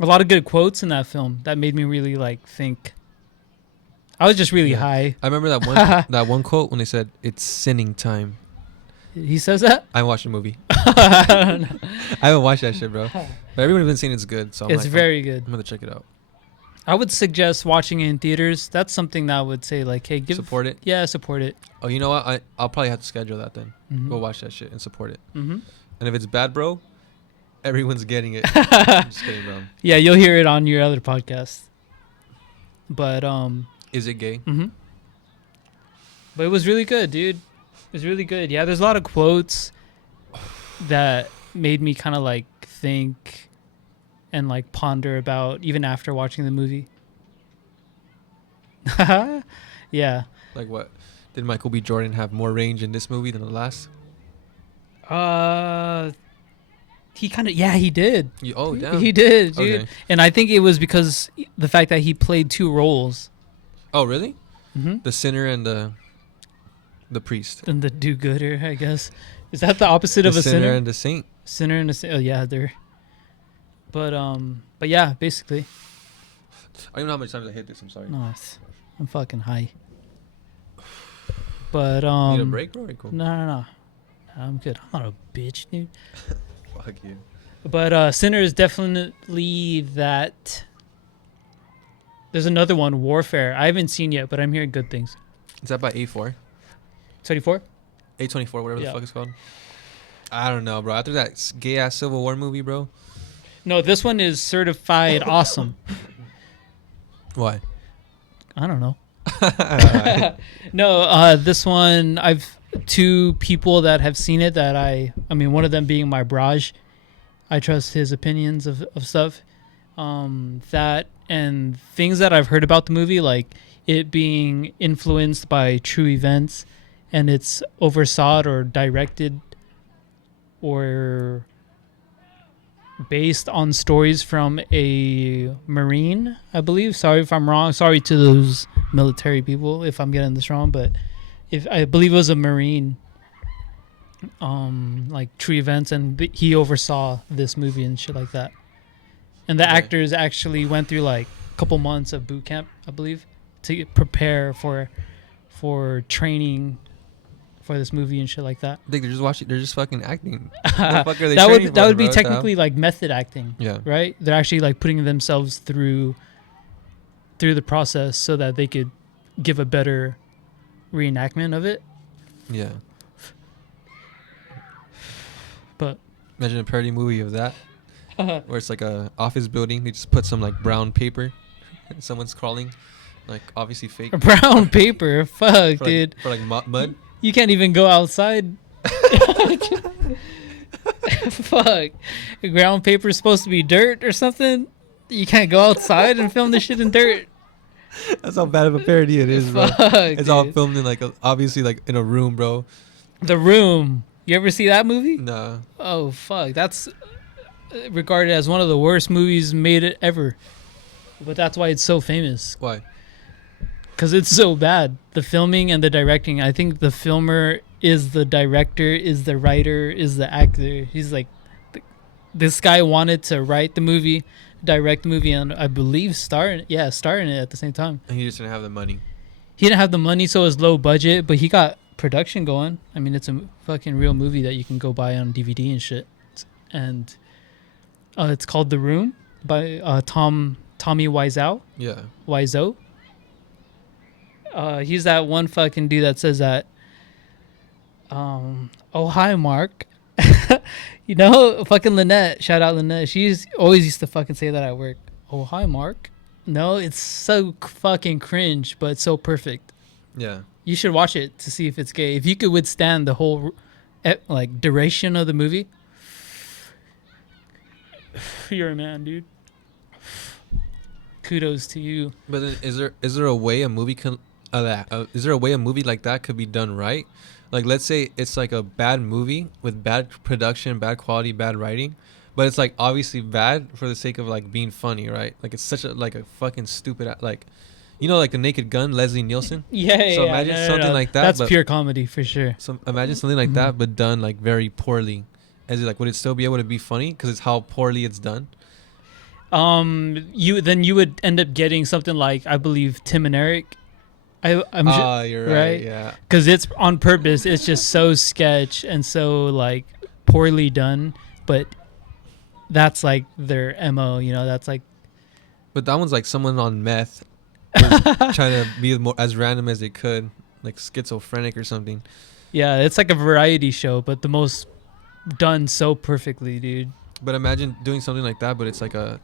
A lot of good quotes in that film that made me really like think. I was just really Yeah. high. I remember that one quote when they said it's sinning time. He says that. I watched the movie. I don't know. I haven't watched that shit, bro. But everyone's been saying it's good, so It's very good. I'm gonna check it out. I would suggest watching it in theaters. That's something that I would say like, hey, Support it. Yeah, support it. Oh, you know what? I'll probably have to schedule that then. Mhm. Go watch that shit and support it. Mhm. And if it's bad, bro, everyone's getting it. I'm just kidding, bro. Yeah, you'll hear it on your other podcast. But Is it gay? But it was really good, dude. It was really good. Yeah, there's a lot of quotes that made me kind of like think and like ponder about even after watching the movie. Yeah. Like what? Did Michael B. Jordan have more range in this movie than the last? He kind of he did. Oh, damn. He did, dude. Okay. And I think it was because the fact that he played two roles. Oh, really? Mm-hmm. The sinner and the priest. And the do-gooder, I guess. Is that the opposite The of a sinner? and the saint. Sinner and a saint. Oh yeah, they're. But yeah, basically. I don't know how much times I hit this. I'm sorry. No, I'm fucking high. But Need a break, bro? Or you cool? No. I'm good. I'm not a bitch, dude. Fuck you. But Sinner is definitely that. There's another one, Warfare. I haven't seen yet, but I'm hearing good things. Is that by A4? 34? A24, whatever Yeah. the fuck it's called. I don't know, bro. After that gay ass Civil War movie, bro. No, this one is certified awesome. Why? I don't know. No, this one I've two people that have seen it that I mean one of them being my Braj. I trust his opinions of stuff. That and things that I've heard about the movie, like it being influenced by true events and it's oversaw or directed or based on stories from a Marine, I believe. Sorry if I'm wrong. Sorry to those military people if I'm getting this wrong, but if I believe it was a Marine like tree events, and he oversaw this movie and shit like that. And the Okay. actors actually went through like a couple months of boot camp, I believe, to prepare for training for this movie and shit like that. I think they're just watching. They're just fucking acting. What the fuck are they that training would that for, would be bro? What the hell? technically like method acting, Yeah. right? They're actually like putting themselves through the process so that they could give a better reenactment of it. Yeah. But Imagine a parody movie of that, where it's like a office building. They just put some like brown paper, and someone's crawling, like obviously fake. brown paper, fuck, For dude. like, for like mud. You can't even go outside. Fuck. Ground paper is supposed to be dirt or something. You can't go outside and film this shit in dirt. That's how bad of a parody it is, bro. Fuck, It's all dude. filmed in like obviously like in a room, bro. The Room. You ever see that movie? Nah. Oh fuck, that's regarded as one of the worst movies made ever. But that's why it's so famous, Why? because it's so bad. The filming and the directing. I think the filmer is the director, is the writer, is the actor. He's like, this guy wanted to write the movie, direct the movie, and I believe star in it at the same time. And he just didn't have the money. He didn't have the money, so it was low budget, but he got production going. I mean, it's a fucking real movie that you can go buy on DVD and shit. And it's called The Room by Tommy Wiseau. Yeah. Wiseau. He's that one fucking dude that says that. Oh hi Mark. You know, fucking Lynette. Shout out Lynette. She's always used to fucking say that at work. Oh hi Mark. No, it's so fucking cringe, but so perfect. Yeah. You should watch it to see if it's gay. If you could withstand the whole like duration of the movie, you're a man, dude. Kudos to you. But then is there a way a movie can is there a way a movie like that could be done right? Like let's say it's like a bad movie with bad production, bad quality, bad writing, but it's like obviously bad for the sake of like being funny, right? Like it's such a like a fucking stupid like, you know, like The Naked Gun, Leslie Nielsen. Yeah. So imagine something like that, That's but- pure comedy for sure. So imagine something like that, but done like very poorly. As it like, would it still be able to be funny because it's how poorly it's done? You would end up getting something like, I believe, Tim and Eric. I'm sure, You're right. right? Yeah. because it's on purpose. It's just so sketch and so like poorly done, but that's like their MO. You know, that's like But that one's like someone on meth was trying to be more as random as they could, like schizophrenic or something. yeah, it's like a variety show, but the most done so perfectly, dude. But imagine doing something like that, but it's like a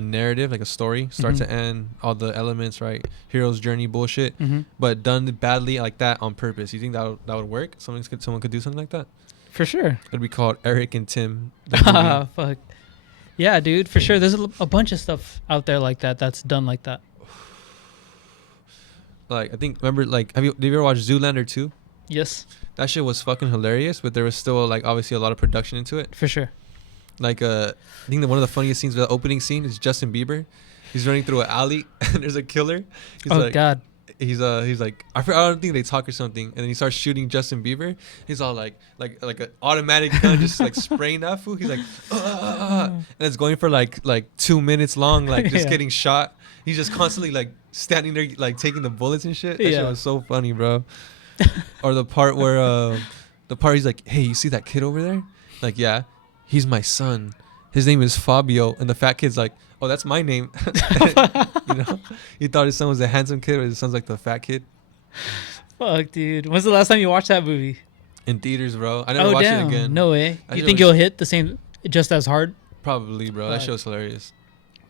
narrative, like a story, start Mhm. to end, all the elements, right? Hero's journey bullshit, Mm-hmm. but done badly like that on purpose. You think that would work? Someone could do something like that? For sure. It'd be called Eric and Tim. the movie. Fuck. Yeah, dude, for sure. There's a bunch of stuff out there like that that's done like that. Like I think remember like did you ever watch Zoolander 2? Yes, That shit was fucking hilarious, but there was still like obviously a lot of production into it. for sure. Like I think that one of the funniest scenes, the opening scene, is Justin Bieber. He's running through an alley and there's a killer. He's Oh like, God. he's like I don't think they talk or something, and then he starts shooting Justin Bieber. He's all like an automatic gun, just like spraying that fool. He's like, and it's going for like 2 minutes long, like just Yeah. getting shot. He's just constantly like standing there, like taking the bullets and shit. That shit Yeah. was so funny, bro. Or the part where he's like, hey, you see that kid over there? Like, yeah, he's my son. His name is Fabio, and the fat kid's like, oh, that's my name. You know, he thought his son was a handsome kid, but his son's like the fat kid. Fuck, dude. When's the last time you watched that movie? In theaters, bro. I never watched it again. No way. That You shit think was- it'll hit the same, just as hard, Probably, bro. That Fuck. show's hilarious.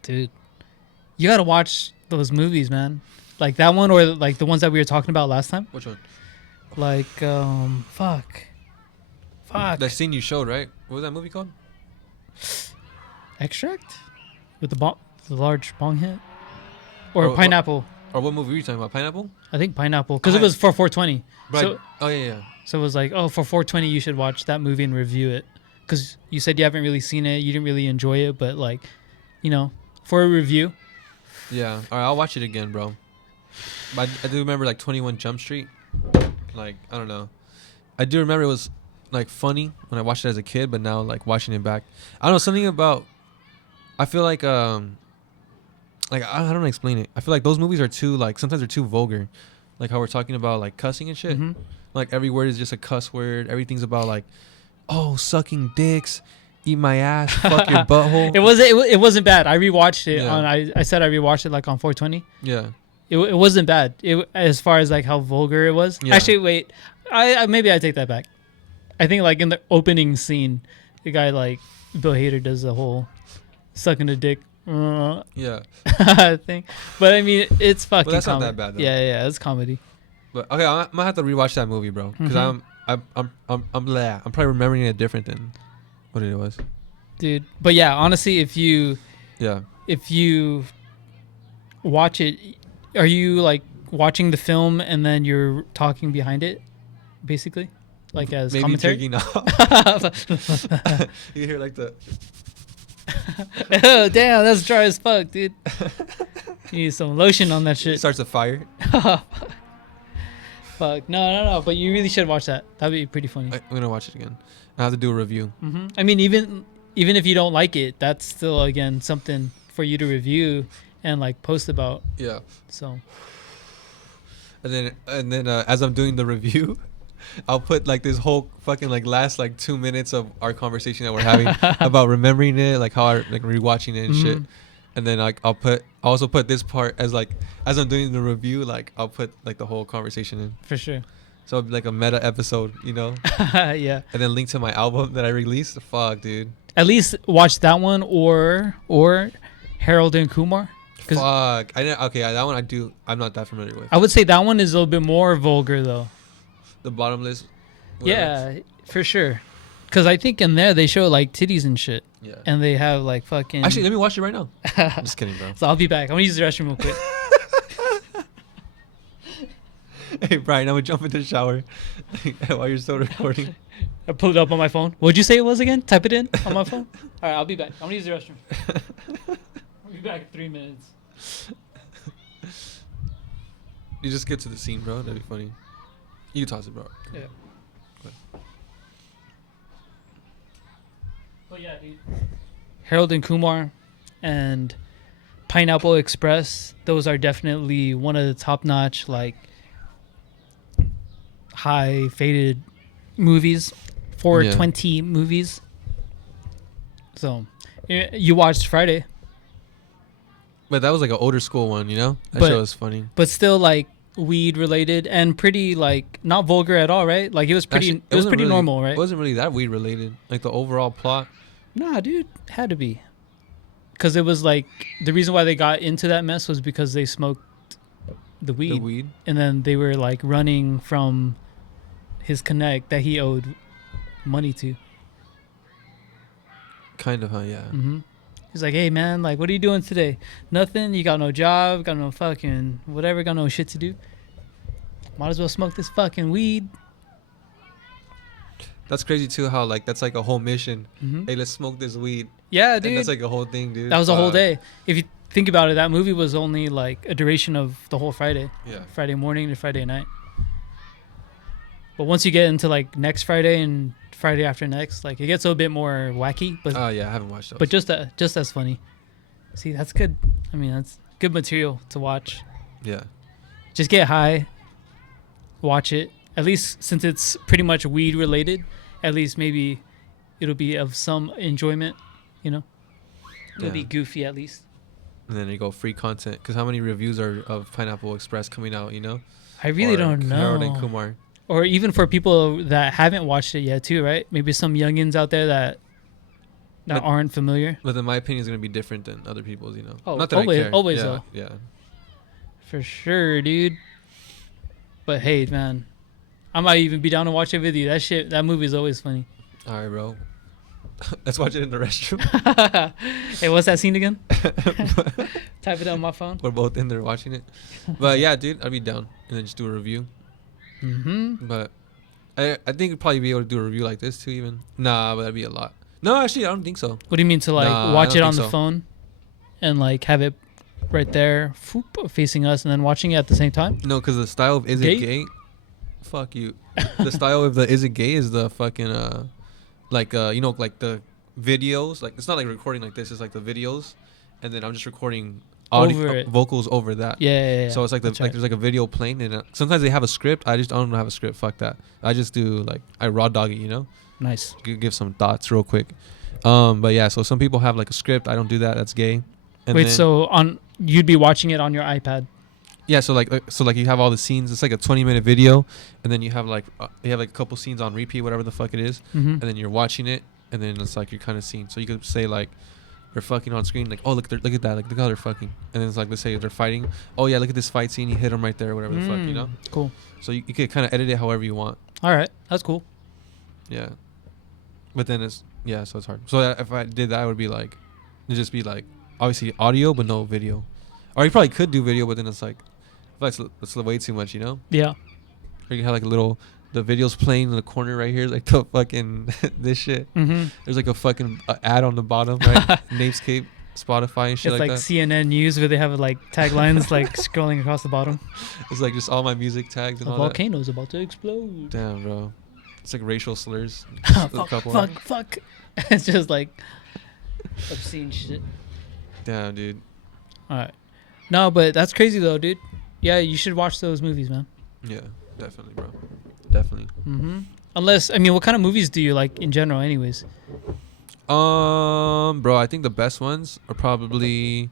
dude? You gotta watch those movies, man. Like that one, or like the ones that we were talking about last time. Which one? Like, fuck. That scene you showed, right? What was that movie called? Extract with the large bong hit, or Oh, Pineapple. Or what movie were you talking about? Pineapple? I think Pineapple, because it I- was for 420. But So, oh yeah. so it was like, oh, for 420, you should watch that movie and review it, because you said you haven't really seen it, you didn't really enjoy it, but like, you know, for a review. Yeah. All right, I'll watch it again, bro. But I do remember like 21 Jump Street. Like I don't know. I do remember it was. like funny when I watched it as a kid, but now like watching it back, I don't know, something about. I feel like I don't know explain it. I feel like those movies are too like sometimes they're too vulgar, like how we're talking about like cussing and shit. Mhm. Like every word is just a cuss word. Everything's about like, oh, sucking dicks, eat my ass, fuck your butthole. It wasn't bad. I rewatched it Yeah. on. I said I rewatched it like on 420. Yeah. It wasn't bad. It as far as like how vulgar it was. Yeah. Actually, wait. I maybe I take that back. I think like in the opening scene, the guy like Bill Hader does the whole sucking a dick Yeah. thing. But I mean, it's fucking. that's not comedy. that bad, though. Yeah, it's comedy. But okay, I might have to rewatch that movie, bro, because Mhm. I'm probably remembering it different than what it was. Dude. But yeah, honestly, if you Yeah. watch it, are you like watching the film and then you're talking behind it, basically, like as Maybe commentary? jerking off. You hear like the. Oh damn, that's dry as fuck, dude. You need some lotion on that It shit. starts a fire. Fuck, no. But you really should watch that. That'd be pretty funny. I'm gonna watch it again. I have to do a review. I mean, even if you don't like it, that's still again something for you to review and like post about. Yeah. So And then as I'm doing the review, I'll put like this whole fucking like last like 2 minutes of our conversation that we're having about remembering it, like how I like rewatching it and shit. Mhm. And then like I'll also put this part as like as I'm doing the review, like I'll put like the whole conversation in. for sure. So it'll be like a meta episode, you know? Yeah. And then link to my album that I released. Fuck, dude. At least watch that one or Harold and Kumar. 'Cause Fuck. Okay, that one I'm not that familiar with. I would say that one is a little bit more vulgar though. The Bottomless. whatever. Yeah, for sure. Because I think in there they show like titties and shit, Yeah. and they have like fucking. Actually, let me watch it right now. I'm just kidding, bro. So I'll be back. I'm gonna use the restroom real quick. Hey, Brian, I'm gonna jump into the shower while you're still recording. I pulled it up on my phone. What'd you say it was again? Type it in on my phone. All right, I'll be back. I'm gonna use the restroom. I'll be back in 3 minutes. You just get to the scene, bro. That'd be funny. You can toss it, bro. Yeah. Go But yeah, dude. Harold and Kumar and Pineapple Express. Those are definitely one of the top-notch, like, high faded movies. 420 movies. So, you watched Friday, But that was like an older school one, you know? That But- show was funny. but still like weed related and pretty like not vulgar at all, right? Like it was pretty. Actually, it was wasn't pretty really- normal, It right? wasn't really that weed related. Like the overall plot. Nah, dude, had to be. Because it was like the reason why they got into that mess was because they smoked the weed, The weed. and then they were like running from his connect that he owed money to. Kind of, huh? Yeah. He's like, hey man, like what are you doing today? Nothing. You got no job, got no fucking whatever, got no shit to do. Might as well smoke this fucking weed. That's crazy too. How like that's like a whole mission. Mhm. Hey, let's smoke this weed. Yeah, And dude. that's like a whole thing, dude. That was a whole Fuck. day. If you think about it, that movie was only like a duration of the whole Friday. Yeah. Friday morning to Friday night. But once you get into like next Friday and Friday after next, like it gets a bit more wacky, but Oh yeah, I haven't watched those. but just as funny. See, that's good. I mean, that's good material to watch. yeah. Just get high, watch it. At least since it's pretty much weed related, at least maybe it'll be of some enjoyment, you know? It'll Yeah. be goofy at least. And then you go free content. Because how many reviews are of Pineapple Express coming out? You know. I really Or don't know. Harold and Kumar. Or even for people that haven't watched it yet too, right? Maybe some youngins out there that But- aren't familiar. But then my opinion is gonna be different than other people's. You know. Oh, Not that always- I care. always, yeah, though. Yeah. For sure, dude. But hey, man, I might even be down to watch it with you. That movie is always funny. All right, bro. Let's watch it in the restroom. Hey, what's that scene again? Type it on my phone. We're both in there watching it. But yeah, dude, I'd be down and then just do a review. Mm-hmm. But I think we'd probably be able to do a review like this too. Even nah, but that'd be a lot. No, actually, I don't think so. What do you mean to like Nah, I watch don't it on think the so. phone and like have it right there, foop, facing us, and then watching it at the same time? No, because the style of Is Gay? It Gay? Fuck you. The style of the Is It Gay is the fucking like like the videos, like it's not like recording like this, it's like the videos, and then I'm just recording audio Over it. vocals over that. Yeah. So it's like That's like right. there's like a video playing, and sometimes they have a script. I don't have a script. Fuck that. I just do like I raw dog it, Nice. give some thoughts real quick. But yeah, so some people have like a script. I don't do that. That's gay. And Wait, then, so you'd be watching it on your iPad? yeah, so like you have all the scenes. It's like a 20-minute video, and then you have like a couple scenes on repeat, whatever the fuck it is, Mm-hmm. and then you're watching it, and then it's like you're kind of seeing. So you could say like they're fucking on screen, like, oh look at that, like look how they're fucking, and then it's like, let's say they're fighting. Oh yeah, look at this fight scene. He hit him right there, whatever the fuck. Cool. So you could kind of edit it however you want. All right, that's cool. Yeah. But then so it's hard. So if I did that, it would be like, it'd just be like, obviously audio, but no video. Or you probably could do video, but then it's like, I feel like it's way too much, Yeah. Or you can have like the video's playing in the corner right here, like the fucking, this shit. Mm-hmm. There's like a fucking ad on the bottom, right? Namescape, Spotify and shit It's like like that. CNN News where they have like taglines like scrolling across the bottom. It's like just all my music tags and A all volcano is about to explode. that. Damn, bro. It's like racial slurs. Fuck. It's just like obscene shit. Damn, dude. All right. No, but that's crazy though, dude. Yeah, you should watch those movies, man. Yeah, definitely, bro. Definitely. Mm-hmm. Unless, I mean, what kind of movies do you like in general, anyways? Bro, I think the best ones are probably,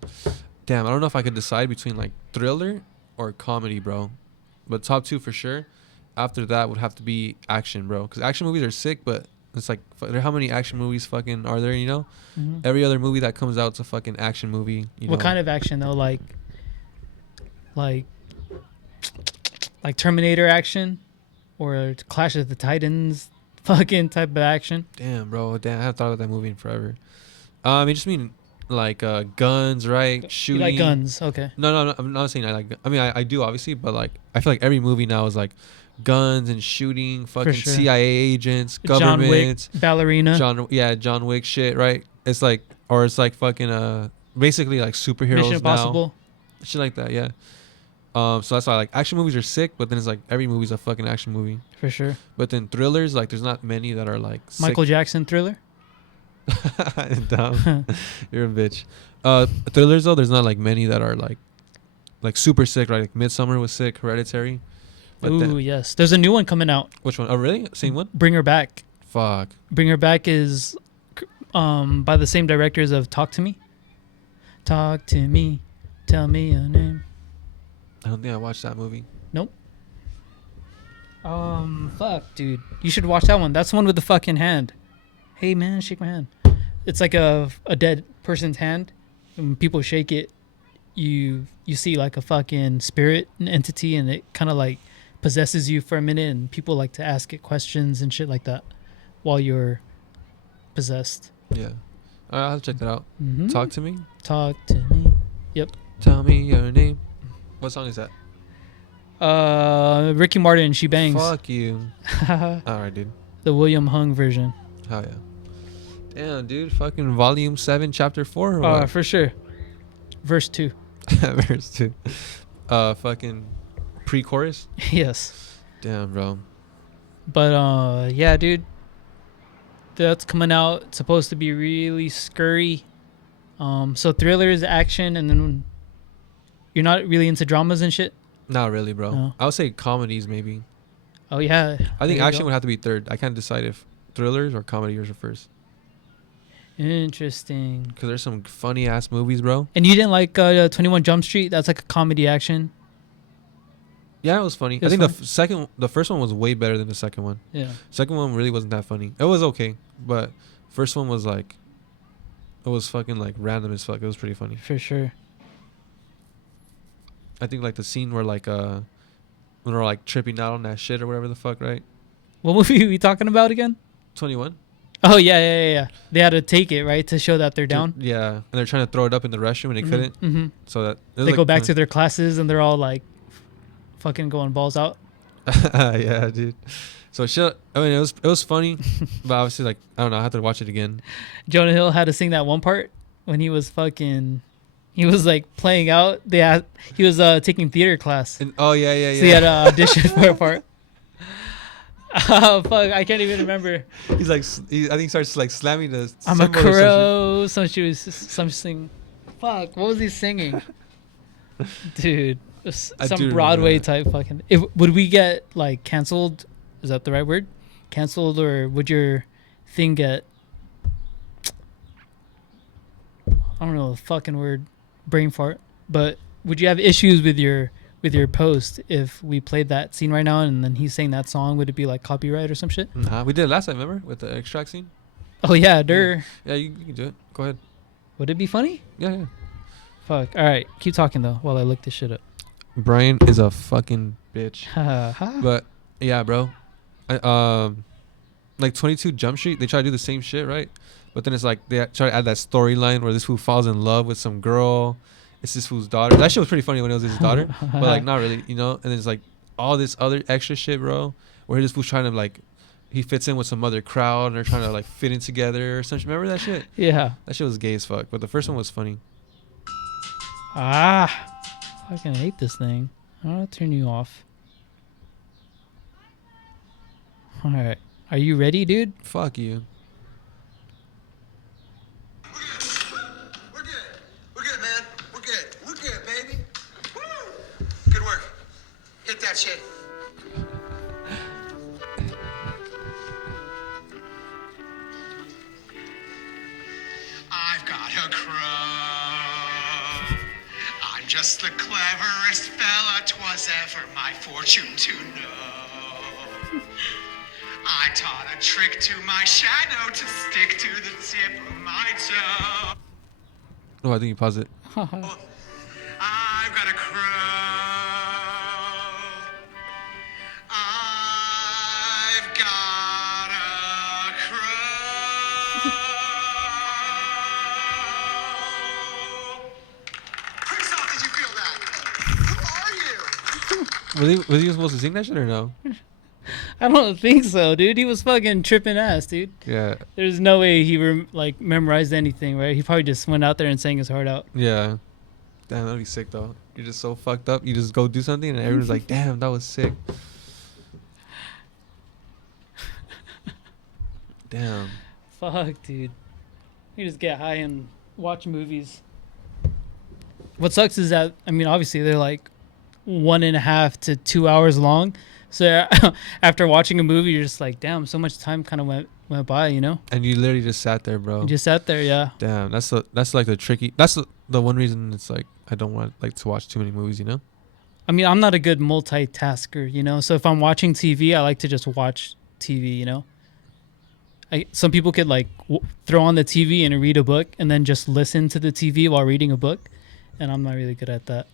damn, I don't know if I could decide between like thriller or comedy, bro. But top two for sure. After that would have to be action, bro. Because action movies are sick, but it's like, how many action movies fucking are there, Mm-hmm. Every other movie that comes out is a fucking action movie. What kind of action though? Like Terminator action, or Clash of the Titans, fucking type of action. Damn, bro. Damn, I haven't thought about that movie in forever. I just mean like guns, right? Shooting. You like guns? Okay. No. I'm not saying I like. I mean, I do obviously, but like I feel like every movie now is like guns and shooting, fucking sure. CIA agents, John Wick, governments, ballerina. John Wick shit, right? It's like, or it's like fucking basically like superheroes Mission now, Impossible. shit like that, yeah. So that's why like action movies are sick, but then it's like every movie's a fucking action movie. For sure. But then thrillers, like there's not many that are like sick. Michael Jackson Thriller. Dumb. You're a bitch. Thrillers though, there's not like many that are like super sick, right? Like Midsummer was sick, Hereditary. But Ooh, yes. There's a new one coming out. which one? Oh, really? Same one? Bring Her Back. Fuck. Bring Her Back is by the same directors of Talk to Me. Talk to me. Tell me your name. I don't think I watched that movie. Fuck, dude. You should watch that one. That's the one with the fucking hand. Hey, man, shake my hand. It's like a dead person's hand. And when people shake it, you see like a fucking spirit, an entity, and it kind of like possesses you for a minute, and people like to ask it questions and shit like that while you're possessed. Yeah. I'll have to check that out. Mm-hmm. Talk to me. Talk to me. Tell me your name. What song is that? Ricky Martin and She Bangs. Fuck you. All right, dude. The William Hung version. Hell yeah. Damn, dude. Fucking volume 7, chapter 4 or what? For sure. Verse 2. Verse 2. Fucking pre-chorus. Yes. Damn, bro. But yeah, dude. That's coming out. It's supposed to be really scurry. So thrillers, action, and then you're not really into dramas and shit? Not really, bro. No. I would say comedies maybe. Oh yeah. I think There you action go. would have to be third. I can't decide if thrillers or comedies are first. Interesting. Because there's some funny ass movies, bro. And you didn't like 21 Jump Street? That's like a comedy action. Yeah, it was funny. It I was think the first one was way better than the second one. Yeah. Second one really wasn't that funny. It was okay, but first one was like, it was fucking like random as fuck. It was pretty funny. For sure. I think like the scene where like when they're like tripping out on that shit or whatever the fuck, right? What movie are we talking about again? 21. Oh yeah. They had to take it, right, to show that they're down. Yeah, and they're trying to throw it up in the restroom and they couldn't. Mm-hmm. So that They go back to their classes and they're all like fucking going balls out. yeah, dude. So shit. I mean, it was funny, but obviously like I don't know. I have to watch it again. Jonah Hill had to sing that one part when he was like playing out. He was taking theater class. And, oh yeah. So he had to audition for a part. Oh fuck! I can't even remember. He's like, I think he starts like slamming the. I'm a cymbal or some shit. crow. Something. Fuck! What was he singing? Dude, I do some remember Broadway that. type fucking. Would we get like canceled? Is that the right word? Canceled, or would your thing get? I don't know the fucking word, brain fart. But would you have issues with your post if we played that scene right now and then he's saying that song? Would it be like copyright or some shit? Nah, we did it last time, remember, with the extract scene. Oh yeah, der. Yeah, you can do it. Go ahead. Would it be funny? Yeah. Fuck. All right, keep talking though while I look this shit up. Brian is a fucking bitch. But But yeah, bro. Like 22 Jump Street, they try to do the same shit, right? But then it's like they try to add that storyline where this fool falls in love with some girl. It's this fool's daughter. That shit was pretty funny when it was his daughter, but like not really, you know. And then it's like all this other extra shit, bro, where this fool's trying to like, he fits in with some other crowd and they're trying to like fit in together or something. Remember that shit? yeah. That shit was gay as fuck. But the first one was funny. Fucking hate this thing. I'll turn you off. All right. Are you ready, dude? Fuck you. We're good. We're good, man. We're good. We're good, baby. Woo! Good work. Hit that shit. I've got a crow. I'm just the cleverest fella 'twas ever my fortune to know. I taught a trick to my shadow to stick to the tip of my toe. Oh, I think you paused it. I've got a crow. I've got a crow. Christoph, did you feel that? Who are you? Was he supposed to sing that shit or no? I don't think so, dude. He was fucking tripping ass, dude. Yeah. There's no way he like memorized anything, right? He probably just went out there and sang his heart out. Yeah. Damn, that'd be sick though. You're just so fucked up. You just go do something and everyone's like, damn, that was sick. Damn. Fuck, dude. You just get high and watch movies. What sucks is that, I mean, obviously they're like 1.5 to 2 hours long. So after watching a movie, you're just like, damn, so much time kind of went by, you know? And you literally just sat there, bro. You just sat there, yeah. Damn, that's like the tricky. That's the one reason it's like I don't want like to watch too many movies, you know? I mean, I'm not a good multitasker, you know? So if I'm watching TV, I like to just watch TV, you know? Some people could like throw on the TV and read a book and then just listen to the TV while reading a book. And I'm not really good at that.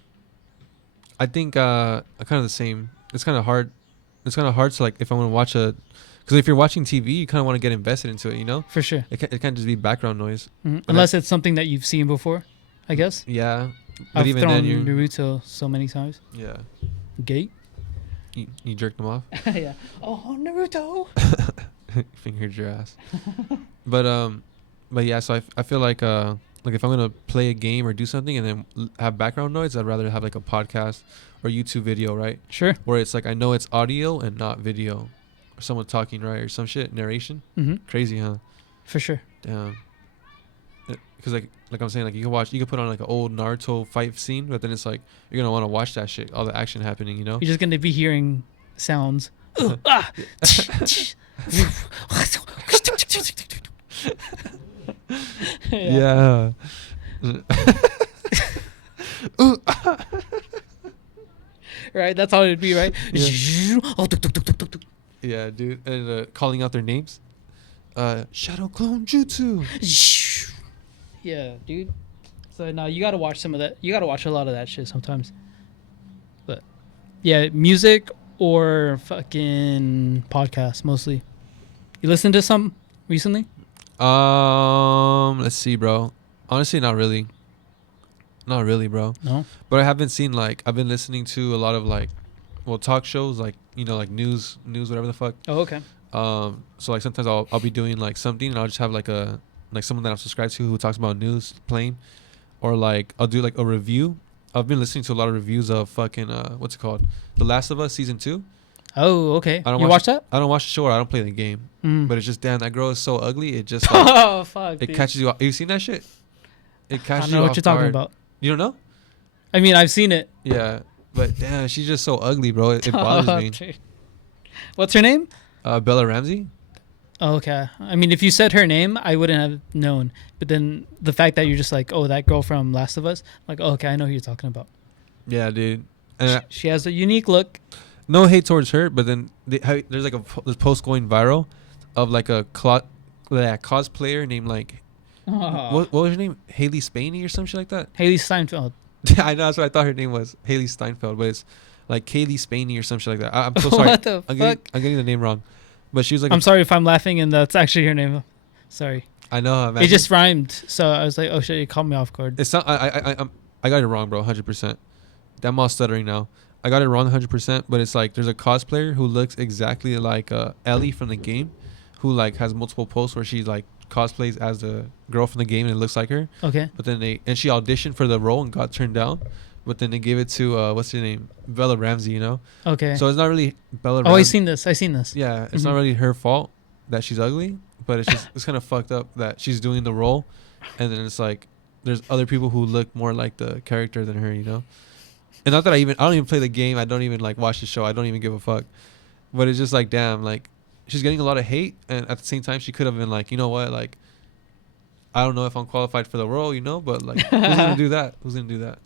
I think kind of the same. It's kind of hard. It's kind of hard to like if I want to watch because if you're watching TV, you kind of want to get invested into it, you know? For sure. It can't just be background noise. Unless it's something that you've seen before, I guess. Yeah. But I've even thrown then, you Naruto so many times. yeah, Gay? you jerked them off. yeah. Oh, Naruto. Fingered your ass. but yeah. So I feel like if I'm gonna play a game or do something and then have background noise, I'd rather have like a podcast or YouTube video, right? Sure. Where it's like I know it's audio and not video, or someone talking, right, or some shit narration. Mm-hmm. Crazy, huh? For sure. Damn. Because like I'm saying, like you can put on like an old Naruto fight scene, but then it's like you're gonna want to watch that shit, all the action happening, you know? You're just gonna be hearing sounds. Yeah. Right. That's how it'd be, right? Yeah, dude. And calling out their names. Shadow Clone Jutsu. Yeah, dude. So no, you gotta watch some of that. You gotta watch a lot of that shit sometimes. But yeah, music or fucking podcasts mostly. You listen to some recently? Let's see, bro. Honestly, not really. Not really, bro. No. But I haven't seen like I've been listening to a lot of like, well, talk shows like like news, whatever the fuck. Oh, okay. So like sometimes I'll be doing like something and I'll just have like someone that I'm subscribed to who talks about news playing, or like I'll do like a review. I've been listening to a lot of reviews of fucking what's it called, The Last of Us season 2. Oh, okay. I don't You watch that? I don't watch the show or I don't play the game. Mm. But it's just damn, that girl is so ugly. It just like, Oh fuck. it dude. catches you off. You seen that shit? It I catches don't know you what off you're talking guard. about. You don't know? I mean, I've seen it. Yeah, but damn, she's just so ugly, bro. It bothers me. Dude. What's her name? Bella Ramsey. Oh, okay. I mean, if you said her name, I wouldn't have known. But then the fact that you're just like, oh, that girl from Last of Us, like, oh, okay, I know who you're talking about. Yeah, dude. And She has a unique look. no hate towards her, but then there's like this post going viral of like a cosplayer named like what was her name? Haley Spaney or some shit like that. Haley Steinfeld. I know that's what I thought her name was, Haley Steinfeld, but it's like Kaylee Spaney or some shit like that. I'm so sorry. What the I'm fuck? getting the name wrong. But she was like, I'm sorry if I'm laughing and that's actually her name. Sorry. I know. It just rhymed. So I was like, oh shit, you caught me off guard. It's not. I got it wrong, bro. 100%. I'm all stuttering now. I got it wrong 100%. But it's like there's a cosplayer who looks exactly like Ellie from the game, who like has multiple posts where she like cosplays as the girl from the game and it looks like her. Okay. But then she auditioned for the role and got turned down. But then they gave it to what's her name, Bella Ramsey. You know. Okay. So it's not really Bella. Oh, I Ramsey. seen this. I seen this. Yeah, it's not Mhm. really her fault that she's ugly, but it's just it's kind of fucked up that she's doing the role, and then it's like there's other people who look more like the character than her, you know. And not that I don't even play the game. I don't even like watch the show. I don't even give a fuck. But it's just like damn, like she's getting a lot of hate, and at the same time she could have been like, you know what, like I don't know if I'm qualified for the role, you know, but like who's gonna do that? Who's gonna do that?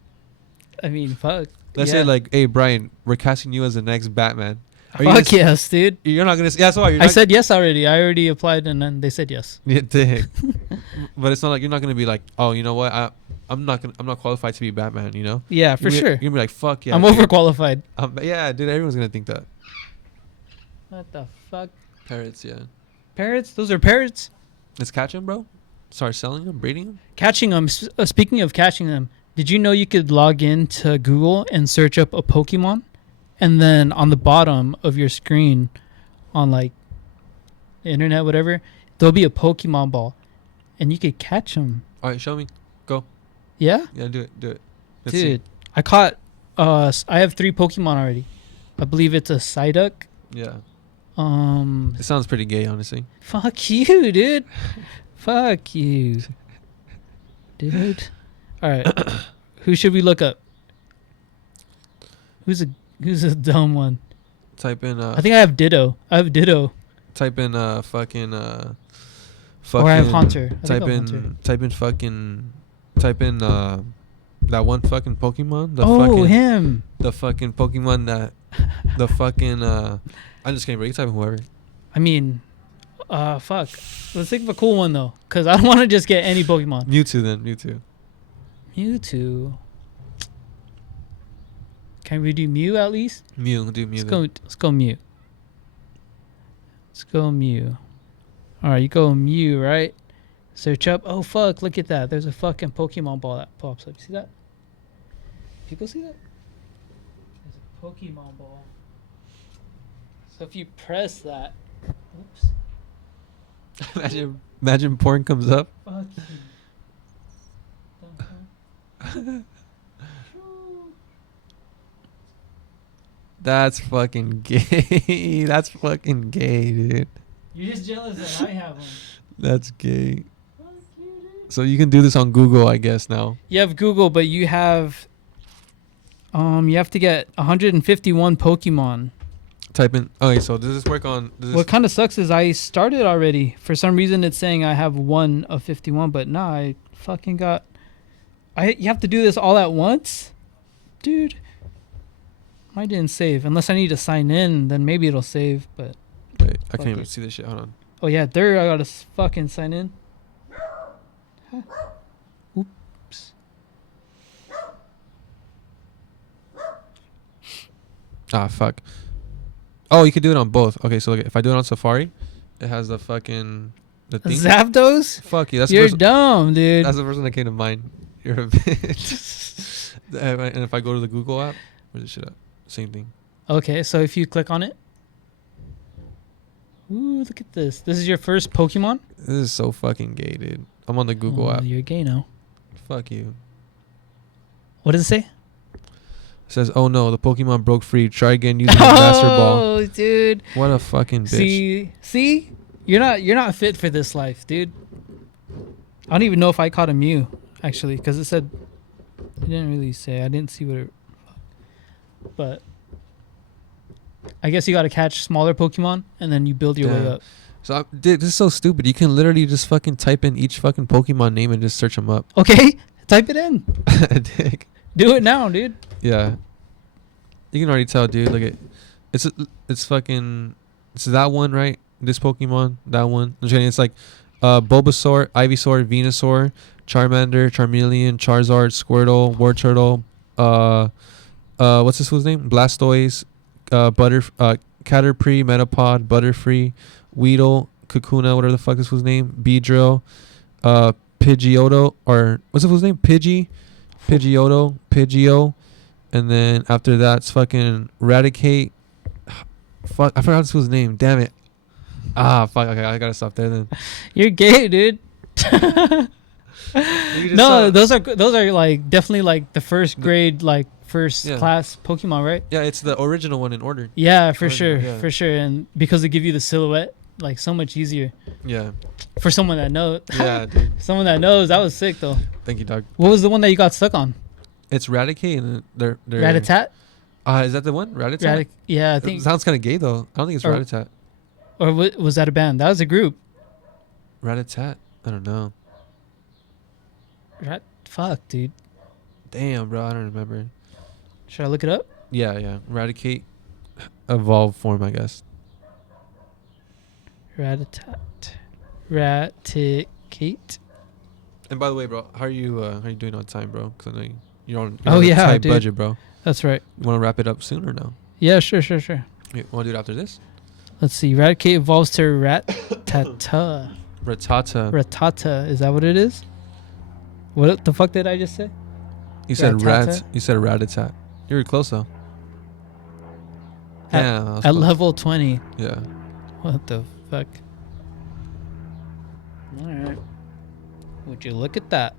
I mean, fuck. Let's Yeah. say like, hey Brian, we're casting you as the next Batman. Are you Fuck gonna s- yes, dude. You're not gonna. Yeah, so you're I not, said yes already. I already applied and then they said yes. Yeah, dick. But it's not like you're not gonna be like, oh, you know what? I'm not qualified to be Batman. You know? Yeah, for You're sure. gonna be like, fuck yeah. I'm dude. overqualified. Yeah, dude. Everyone's gonna think that. What the fuck? Parrots, yeah. Parrots? Those are parrots? Let's catch them, bro. Start selling them, breeding them. Catching them. Speaking of catching them, did you know you could log in to Google and search up a Pokemon? And then on the bottom of your screen, on like the internet, whatever, there'll be a Pokemon ball. And you could catch them. All right, show me. Yeah? Yeah, do it. Let's Dude, I caught, I have 3 Pokemon already. I believe it's a Psyduck. See. Yeah. Um, It sounds pretty gay, honestly. Fuck you, dude. Fuck you. Dude. Alright. Who should we look up? Who's a dumb one? Type in. I think I have Ditto. Type in. Fucking. Or I have Haunter. I think Type I have Haunter. in. Type in. Fucking. Type in. That one fucking Pokemon. Him. The fucking Pokemon that. The fucking. I'm just kidding, bro. You type in whoever. I mean, fuck. Let's think of a cool one though, cause I don't want to just get any Pokemon. Mewtwo then. Mewtwo. Mewtwo. Can we do Mew at least? Mew. Do Mew. Let's then. go. Let's go Mew. Let's go Mew. All right, you go Mew, right? Search up. Oh fuck! Look at that. There's a fucking Pokemon ball that pops up. You see that? People see that? There's a Pokemon ball. So if you press that, oops. Imagine porn comes up. Fuck you. That's fucking gay. That's fucking gay, dude. You're just jealous that I have them. That's gay. So you can do this on Google, I guess now. You have Google, but you have to get 151 Pokemon. Type in. Okay, so does this work on? Does this, What kind of sucks is I started already. For some reason, it's saying I have 1 of 51, but nah, I fucking got. You have to do this all at once, dude. I didn't save unless I need to sign in. Then maybe it'll save. But wait, I fuck can't even it. see this shit. Hold on. oh yeah, there I gotta fucking sign in. Huh. Oops. Ah, fuck. Oh, you could do it on both. Okay, so look, if I do it on Safari, it has the fucking the thing. Zapdos? Fuck you. That's You're the first, dumb, dude. that's the first one that came to mind. You're a bitch. And if I go to the Google app, where's this shit at? Same thing. Okay, so if you click on it. Ooh, look at this. This is your first Pokemon? This is so fucking gay, dude. I'm on the Google Oh, app. You're gay now. Fuck you. What does it say? says, "Oh no, the Pokemon broke free. Try again using the Master Ball." Oh, dude. What a fucking bitch. See, you're not fit for this life, dude. I don't even know if I caught a Mew actually, because it said it didn't really say. I didn't see what it. But I guess you got to catch smaller Pokemon and then you build your way Yeah. up. So, dude, this is so stupid. You can literally just fucking type in each fucking Pokemon name and just search them up. Okay, type it in. Dick. Do it now, dude. Yeah. You can already tell, dude. Look at it's fucking it's that one, right? This Pokemon, that one. I'm just kidding. It's like Bulbasaur, Ivysaur, Venusaur, Charmander, Charmeleon, Charizard, Squirtle, Wartortle, what's this fool's name? Blastoise, Caterpie, Metapod, Butterfree, Weedle, Kakuna, whatever the fuck this fool's name, Beedrill, Pidgeotto, or what's the fool's name? Pidgeotto, Pidgeo, and then after that's fucking Raticate. Fuck, I forgot this fool's name. Damn it. Ah, fuck. Okay, I gotta stop there then. You're gay, dude. No, those are like definitely like the first grade, like first Yeah. class Pokemon, right? Yeah, it's the original one in order. Yeah, for Original, sure, yeah. for sure, and because they give you the silhouette, like so much easier Yeah. for someone that knows. Yeah, dude. Someone that knows. That was sick though. Thank you, dog. What was the one that you got stuck on? It's Raticate and they're Ratatat. Is that the one? Rattata? Yeah, I It think. sounds kind of gay though. I don't think it's Or- Rattata. Or was that a band? That was a group. Rattata? I don't know. Fuck, dude. Damn, bro. I don't remember. Should I look it up? Yeah. Raticate. Evolved form, I guess. Ratatat. Raticate. And by the way, bro, how are you doing on time, bro? Because I know you're on. Oh, on a yeah, tight dude. budget, bro. That's right. You want to wrap it up soon or no? Yeah, sure. You want to do it after this? Let's see. Raticate evolves to Rattata. Rattata. Rattata. Is that what it is? What the fuck did I just say? You said Rattata? You said Rattata. You were close though. At- Yeah. that was At close. level 20. Yeah. What the fuck? Alright. Would you look at that?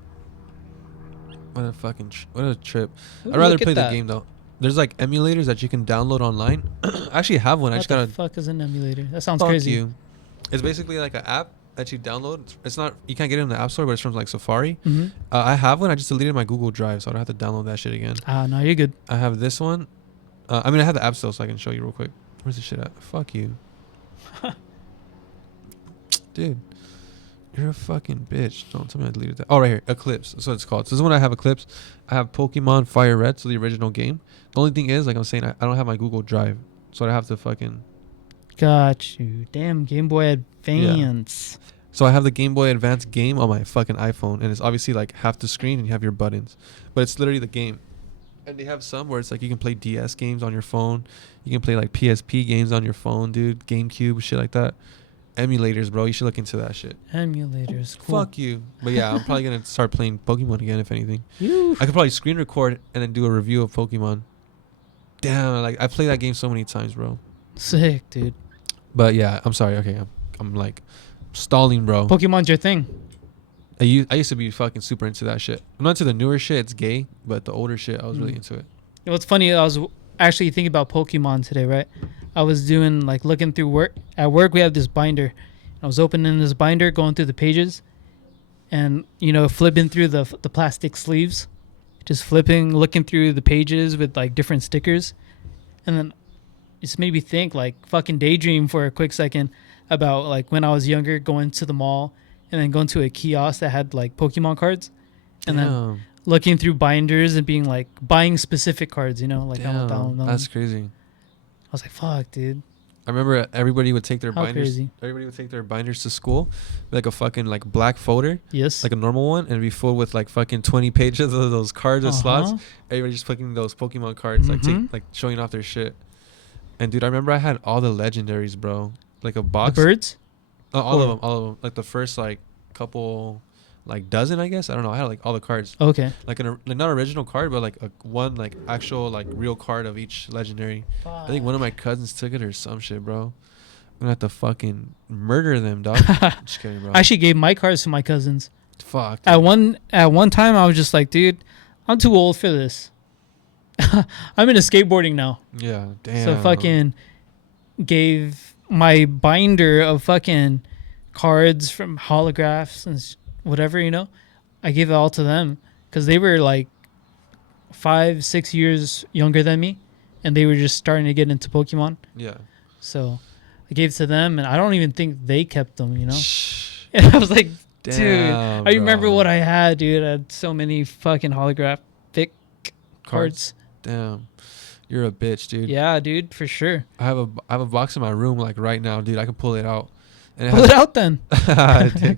What a fucking what a trip. Ooh, I'd rather look at play the that. game though. There's like emulators that you can download online. I actually have one. I What just the gotta fuck is an emulator? That sounds fuck crazy. you. It's basically like an app that you download. It's not you can't get it in the App Store, but it's from like Safari. Mm-hmm. I have one. I just deleted my Google Drive, so I don't have to download that shit again. Ah, no, you're good. I have this one. I mean, I have the app still, so I can show you real quick. Where's the shit at? Fuck you, dude. You're a fucking bitch. Don't tell me I deleted that. Oh, right here, Eclipse. That's what it's called. So this is when I have Eclipse. I have Pokemon Fire Red, so the original game. The only thing is, like I'm saying, I don't have my Google Drive, so I have to fucking. Got you. Damn, Game Boy Advance. So I have the Game Boy Advance game on my fucking iPhone, and it's obviously like half the screen, and you have your buttons, but it's literally the game. And they have some where it's like you can play DS games on your phone, you can play like PSP games on your phone, dude, GameCube, shit like that. Emulators, bro, you should look into that shit. Emulators. Cool. Fuck you. But yeah, I'm probably gonna start playing Pokemon again, if anything. You. I could probably screen record and then do a review of Pokemon. Damn, like I played that game so many times, bro. Sick, dude. But yeah, I'm sorry. Okay, I'm like stalling, bro. Pokemon's your thing. I used to be fucking super into that shit. I'm not into the newer shit. It's gay, but the older shit, I was really into it. You know what's funny? I was actually thinking about Pokemon today, right? I was doing like looking through work. At work, we have this binder. I was opening this binder, going through the pages, and flipping through the plastic sleeves, just flipping, looking through the pages with like different stickers, and then it just made me think, like fucking daydream for a quick second about like when I was younger, going to the mall and then going to a kiosk that had like Pokemon cards, and then looking through binders and being like buying specific cards, like I want that one. That's crazy. I was like, fuck, dude. I remember everybody would take their How binders. crazy. Everybody would take their binders to school, like a fucking like black folder, Yes. like a normal one, and it'd be full with like fucking 20 pages of those cards with slots. Everybody just picking those Pokemon cards, Mhm. like showing off their shit. And dude, I remember I had all the legendaries, bro. Like a The box. birds? All of them. Like the first like couple, like dozen, I guess. I don't know. I had like all the cards. Okay. Like not original card, but like a one like actual like real card of each legendary. I think one of my cousins took it or some shit, bro. I'm gonna have to fucking murder them, dog. Just kidding, bro. I actually gave my cards to my cousins. Fuck. At one time, I was just like, dude, I'm too old for this. I'm into skateboarding now. Yeah, damn. So fucking gave my binder of fucking cards from holographs and whatever, you know. I gave it all to them because they were like 5-6 years younger than me, and they were just starting to get into Pokemon. Yeah. So I gave it to them, and I don't even think they kept them, you know. And I was like, dude, Damn, I remember bro. what I had, dude. I had so many fucking holographic cards. Damn. You're a bitch, dude. Yeah, dude, for sure. I have a box in my room like right now, dude. I can pull it out. And Pull it out then. it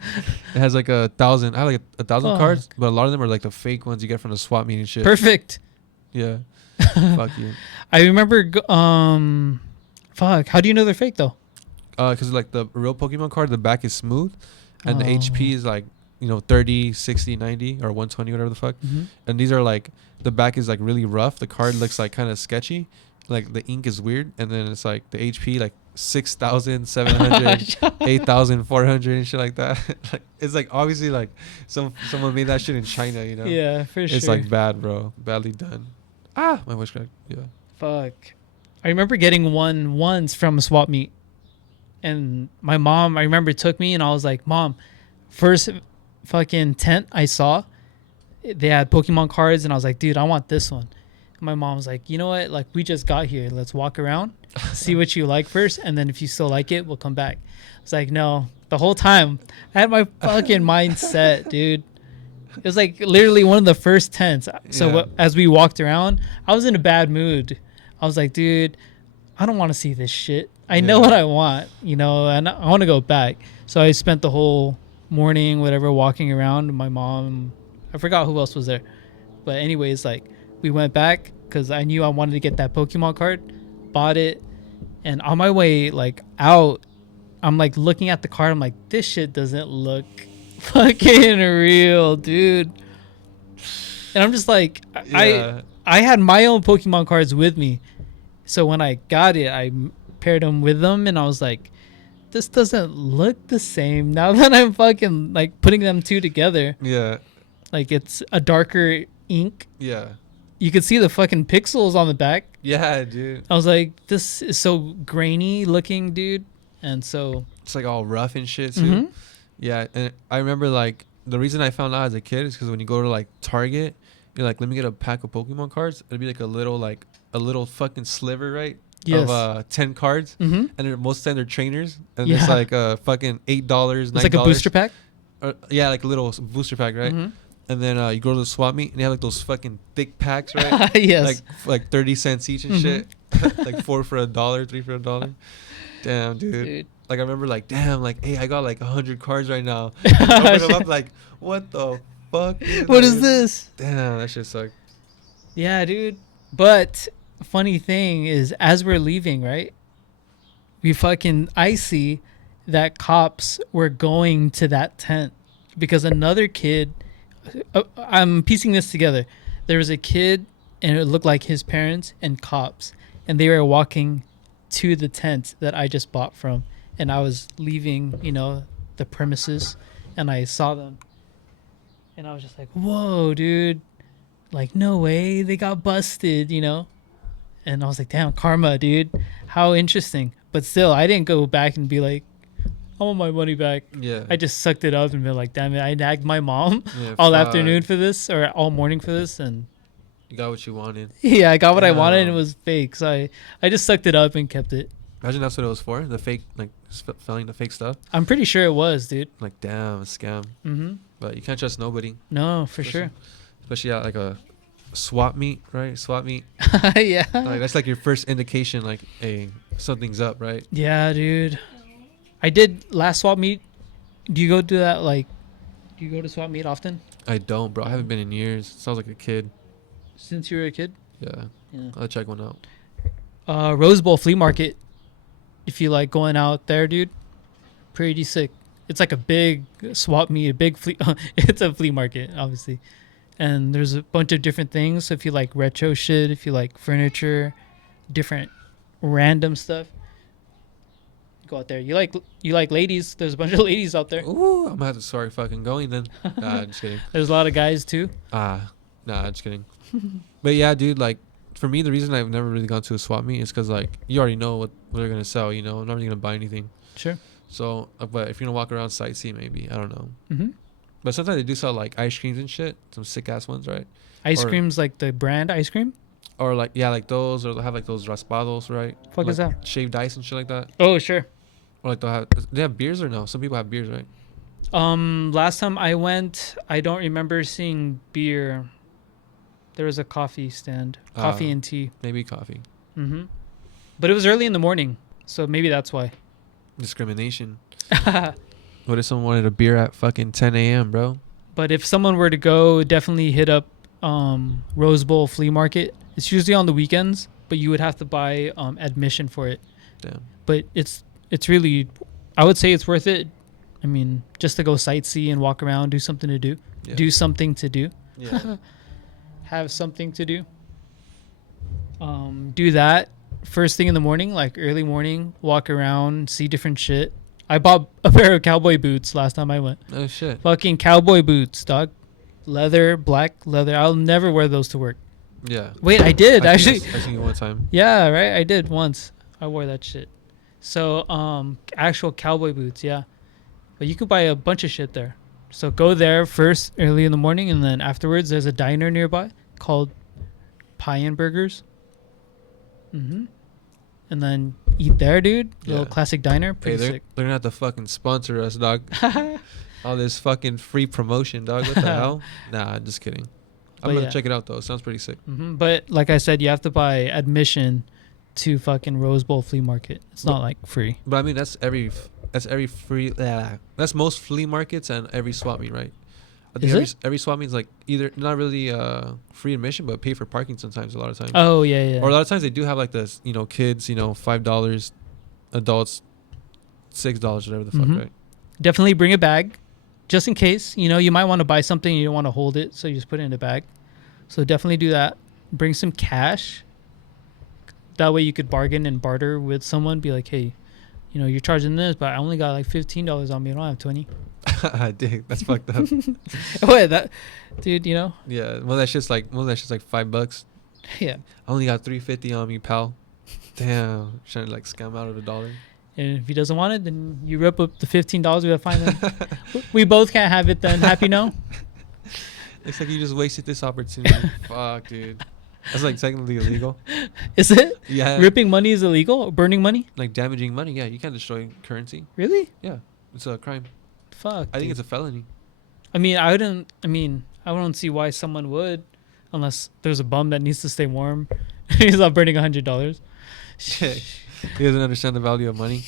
has like 1,000. I have like 1,000 Fuck. cards, but a lot of them are like the fake ones you get from the swap meet and shit. Perfect. Yeah. Fuck you. I remember. Fuck. How do you know they're fake though? Because like the real Pokemon card, the back is smooth, and the Oh. HP is like 30, 60, 90, or 120, whatever the fuck. Mm-hmm. And these are like the back is like really rough. The card looks like kind of sketchy. Like the ink is weird, and then it's like the HP like 6,700, 8,400 and shit like that. Like it's like obviously like someone made that shit in China, you know. Yeah, for sure. It's like bad, bro. Badly done. Ah, my voice cracked. Yeah. Fuck. I remember getting one once from a swap meet. And my mom, I remember, took me and I was like, Mom, first fucking tent I saw, they had Pokemon cards. And I was like, dude, I want this one. And my mom was like, you know what? Like, we just got here. Let's walk around, see what you like first. And then if you still like it, we'll come back. I was like, no. The whole time, I had my fucking mindset, dude. It was like literally one of the first tents. So Yeah. as we walked around, I was in a bad mood. I was like, dude, I don't want to see this shit. I know Yeah. what I want, you know, and I want to go back. So I spent the whole morning, whatever, walking around. My mom, I forgot who else was there. But anyways, like, we went back because I knew I wanted to get that Pokemon card, bought it. And on my way, like, out, I'm like looking at the card. I'm like, this shit doesn't look fucking real, dude. And I'm just like, Yeah. I had my own Pokemon cards with me. So when I got it, I paired them with them, and I was like, this doesn't look the same now that I'm fucking like putting them two together. Yeah. Like, it's a darker ink. Yeah. You could see the fucking pixels on the back. Yeah, dude. I was like, this is so grainy looking, dude. And so, It's like all rough and shit too. Mhm. Yeah, and I remember like the reason I found out as a kid is because when you go to like Target, you're like, let me get a pack of Pokemon cards. It'd be like a little fucking sliver, right? yes. Of 10 cards, Mm-hmm. and most of the time they're trainers, and Yeah. it's like fucking $8, $9. It's like a booster pack. Yeah, like a little booster pack, right? Mhm. And then you go to the swap meet and they have like those fucking thick packs, right? Yes. like 30 cents each and Mhm. shit. Like 4 for $1, 3 for $1. Damn, dude. Dude. Like I remember like, damn, like, hey, I got like 100 cards right now. Open them up like, what the fuck? Dude? What Like, is this? Damn, that shit sucked. Yeah, dude. But funny thing is, as we're leaving, right? I see that cops were going to that tent because another kid. I'm piecing this together. There was a kid, and it looked like his parents and cops, and they were walking to the tent that I just bought from, and I was leaving, the premises, and I saw them, and I was just like, "Whoa, dude!" Like, no way, they got busted, And I was like, damn, karma, dude. How interesting. But still, I didn't go back and be like, I want my money back. Yeah. I just sucked it up and been like, damn it, I nagged my mom Yeah, all fuck. afternoon for this or all morning for this. And You got what you wanted. yeah, I got what I wanted and it Damn. was fake. So I just sucked it up and kept it. Imagine that's what it was for. The fake, like, selling the fake stuff. I'm pretty sure it was, dude. Like, damn, a scam. Mm-hmm. But you can't trust nobody. No, for Especially- sure. Especially at like a swap meet, right? Swap meet. Yeah. Like, that's like your first indication, like, hey, something's up, right? Yeah, dude. I did last swap meet. Do you go do that? Like, do you go to swap meet often? I don't, bro. I haven't been in years. Sounds like a kid. Since you were a kid? Yeah. Yeah. I'll check one out. Rose Bowl flea market. If you like going out there, dude, pretty sick. It's like a big swap meet, a big flea. It's a flea market, obviously, and there's a bunch of different things. So if you like retro shit, if you like furniture, different random stuff, go out there. You like ladies? There's a bunch of ladies out there. Ooh, I'm gonna have to start fucking going then. Nah, just kidding. There's a lot of guys too. Nah, just kidding. But yeah, dude, like for me, the reason I've never really gone to a swap meet is because like you already know what they're gonna sell. You know, I'm not really gonna buy anything. Sure. So, but if you're gonna walk around sightsee, maybe I don't know. Mm-hmm. But sometimes they do sell like ice creams and shit. Some sick ass ones, right? Ice Or- creams like the brand ice cream. Or like yeah, like those, or they have like those raspados, right? Fuck like is that? Shaved ice and shit like that. Oh sure. Or like they have beers or no? Some people have beers, right? Last time I went, I don't remember seeing beer. There was a coffee stand, coffee and tea. Maybe coffee. Mm-hmm. But it was early in the morning, so maybe that's why. Discrimination. What if someone wanted a beer at fucking 10 a.m., bro? But if someone were to go, definitely hit up Rose Bowl Flea Market. It's usually on the weekends, but you would have to buy admission for it. Damn. But it's really, I would say it's worth it. I mean, just to go sightsee and walk around, do something to do. Yeah. Do something to do. Yeah. Have something to do. Do that first thing in the morning, like early morning, walk around, see different shit. I bought a pair of cowboy boots last time I went. Oh shit. Fucking cowboy boots, dog. Leather, black leather. I'll never wear those to work. Yeah. Wait, I did I actually. seen it one time. Yeah, right. I did once. I wore that shit. So, actual cowboy boots, yeah. But you could buy a bunch of shit there. So go there first early in the morning, and then afterwards there's a diner nearby called Pie and Burgers. Mm-hmm. And then eat there, dude. Little Yeah. classic diner. Hey, Pretty they're sick. gonna have to fucking sponsor us, dog. All this fucking free promotion, dog. What the hell? Nah, just kidding. I'm But gonna yeah. check it out though. It sounds pretty sick. Mm-hmm. But like I said, you have to buy admission to fucking Rose Bowl Flea Market. It's not like free. But I mean, that's every free. That's most flea markets and every swap meet, right? I think Is every swap meet is like either not really free admission, but pay for parking sometimes. A lot of times. Oh yeah, yeah. Or a lot of times they do have like this, kids, $5, adults, $6, whatever the fuck, Mhm. right? Definitely bring a bag, just in case. You might want to buy something and you don't want to hold it, so you just put it in a bag. So definitely do that. Bring some cash. That way you could bargain and barter with someone. Be like, hey, you're charging this, but I only got like $15 on me. I don't have 20. I dig. That's fucked up. Wait, that, dude. Yeah, well, that shit's like $5. Yeah. I only got $3.50 on me, pal. Damn, trying to like scam out of $1. And if he doesn't want it, then you rip up the $15. We gotta find them. We both can't have it. Then happy no. Looks like you just wasted this opportunity. Fuck, dude. That's like technically illegal. Is it? Yeah. Ripping money is illegal? Burning money? Like damaging money. Yeah, you can't destroy currency. Really? Yeah, it's a crime. Fuck. I think dude. it's a felony. I wouldn't see why someone would, unless there's a bum that needs to stay warm. He's not burning $100. He doesn't understand the value of money.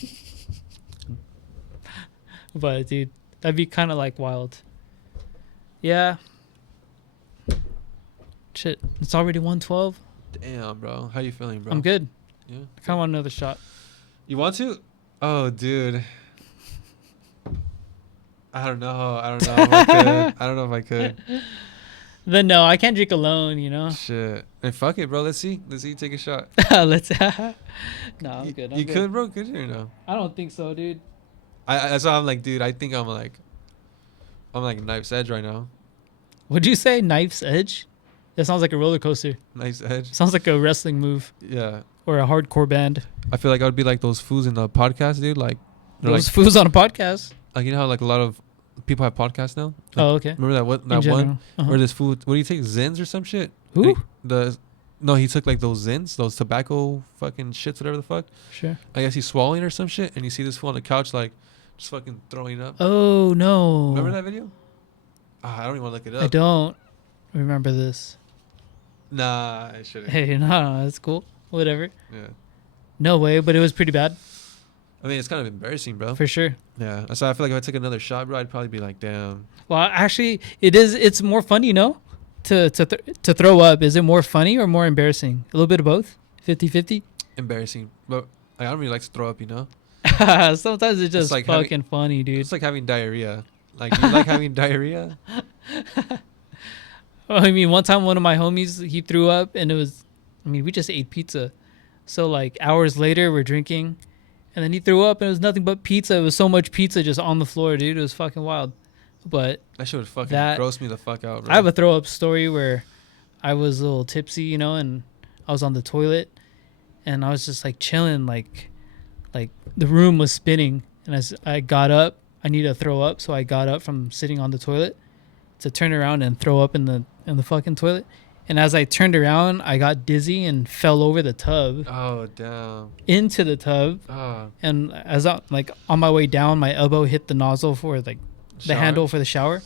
But dude, that'd be kind of like wild. Yeah. Shit, it's already 1:12. Damn, bro. How you feeling, bro? I'm good. Yeah. I kind of want another shot. You want to? Oh, dude. I don't know. I don't know if I could. I don't know if I could. Then no, I can't drink alone. Shit. And fuck it, bro. Let's see. You take a shot. Let's. No, I'm good. I'm you good. could, bro. Could you or no? I don't think so, dude. That's why I'm like, dude. I think I'm like knife's edge right now. What'd you say? Knife's Edge? That sounds like a roller coaster. Knife's edge. Sounds like a wrestling move Yeah. or a hardcore band. I feel like I would be like those fools in the podcast, dude. Like, they're Those fools on a podcast. like you know how like a lot of people have podcasts now. Like, Oh, okay. Remember that In one general. Uh-huh. where this fool? What do you take? Zins or some shit? Who? He took like those Zins, those tobacco fucking shits, whatever the fuck. Sure. I guess he's swallowing or some shit, and you see this fool on the couch like just fucking throwing up. Oh no. Remember that video? I don't even want to look it up. I don't remember this. Nah, I shouldn't. Hey, no, that's cool. Whatever. Yeah. No way, but it was pretty bad I mean, it's kind of embarrassing, bro. for sure. Yeah. So I feel like if I took another shot, bro, I'd probably be like, damn. Well, actually, it's more funny, no? To throw up, is it more funny or more embarrassing? A little bit of both? 50-50? Embarrassing. But I don't really like to throw up, you know? Sometimes it's just like fucking funny, dude. It's like having diarrhea. Like, you like having diarrhea? I mean, one time one of my homies, he threw up and we just ate pizza. So like hours later, we're drinking and then he threw up and it was nothing but pizza. It was so much pizza just on the floor, dude. It was fucking wild. But That shit would fucking That- gross me the fuck out, bro. I have a throw up story where I was a little tipsy, and I was on the toilet, and I was just like chilling, like the room was spinning, and as I got up, I needed to throw up, so I got up from sitting on the toilet to turn around and throw up in the fucking toilet. And as I turned around, I got dizzy and fell over the tub Oh damn. into the tub. Ah. And as I like on my way down, my elbow hit the nozzle for like the Shower? handle for the shower.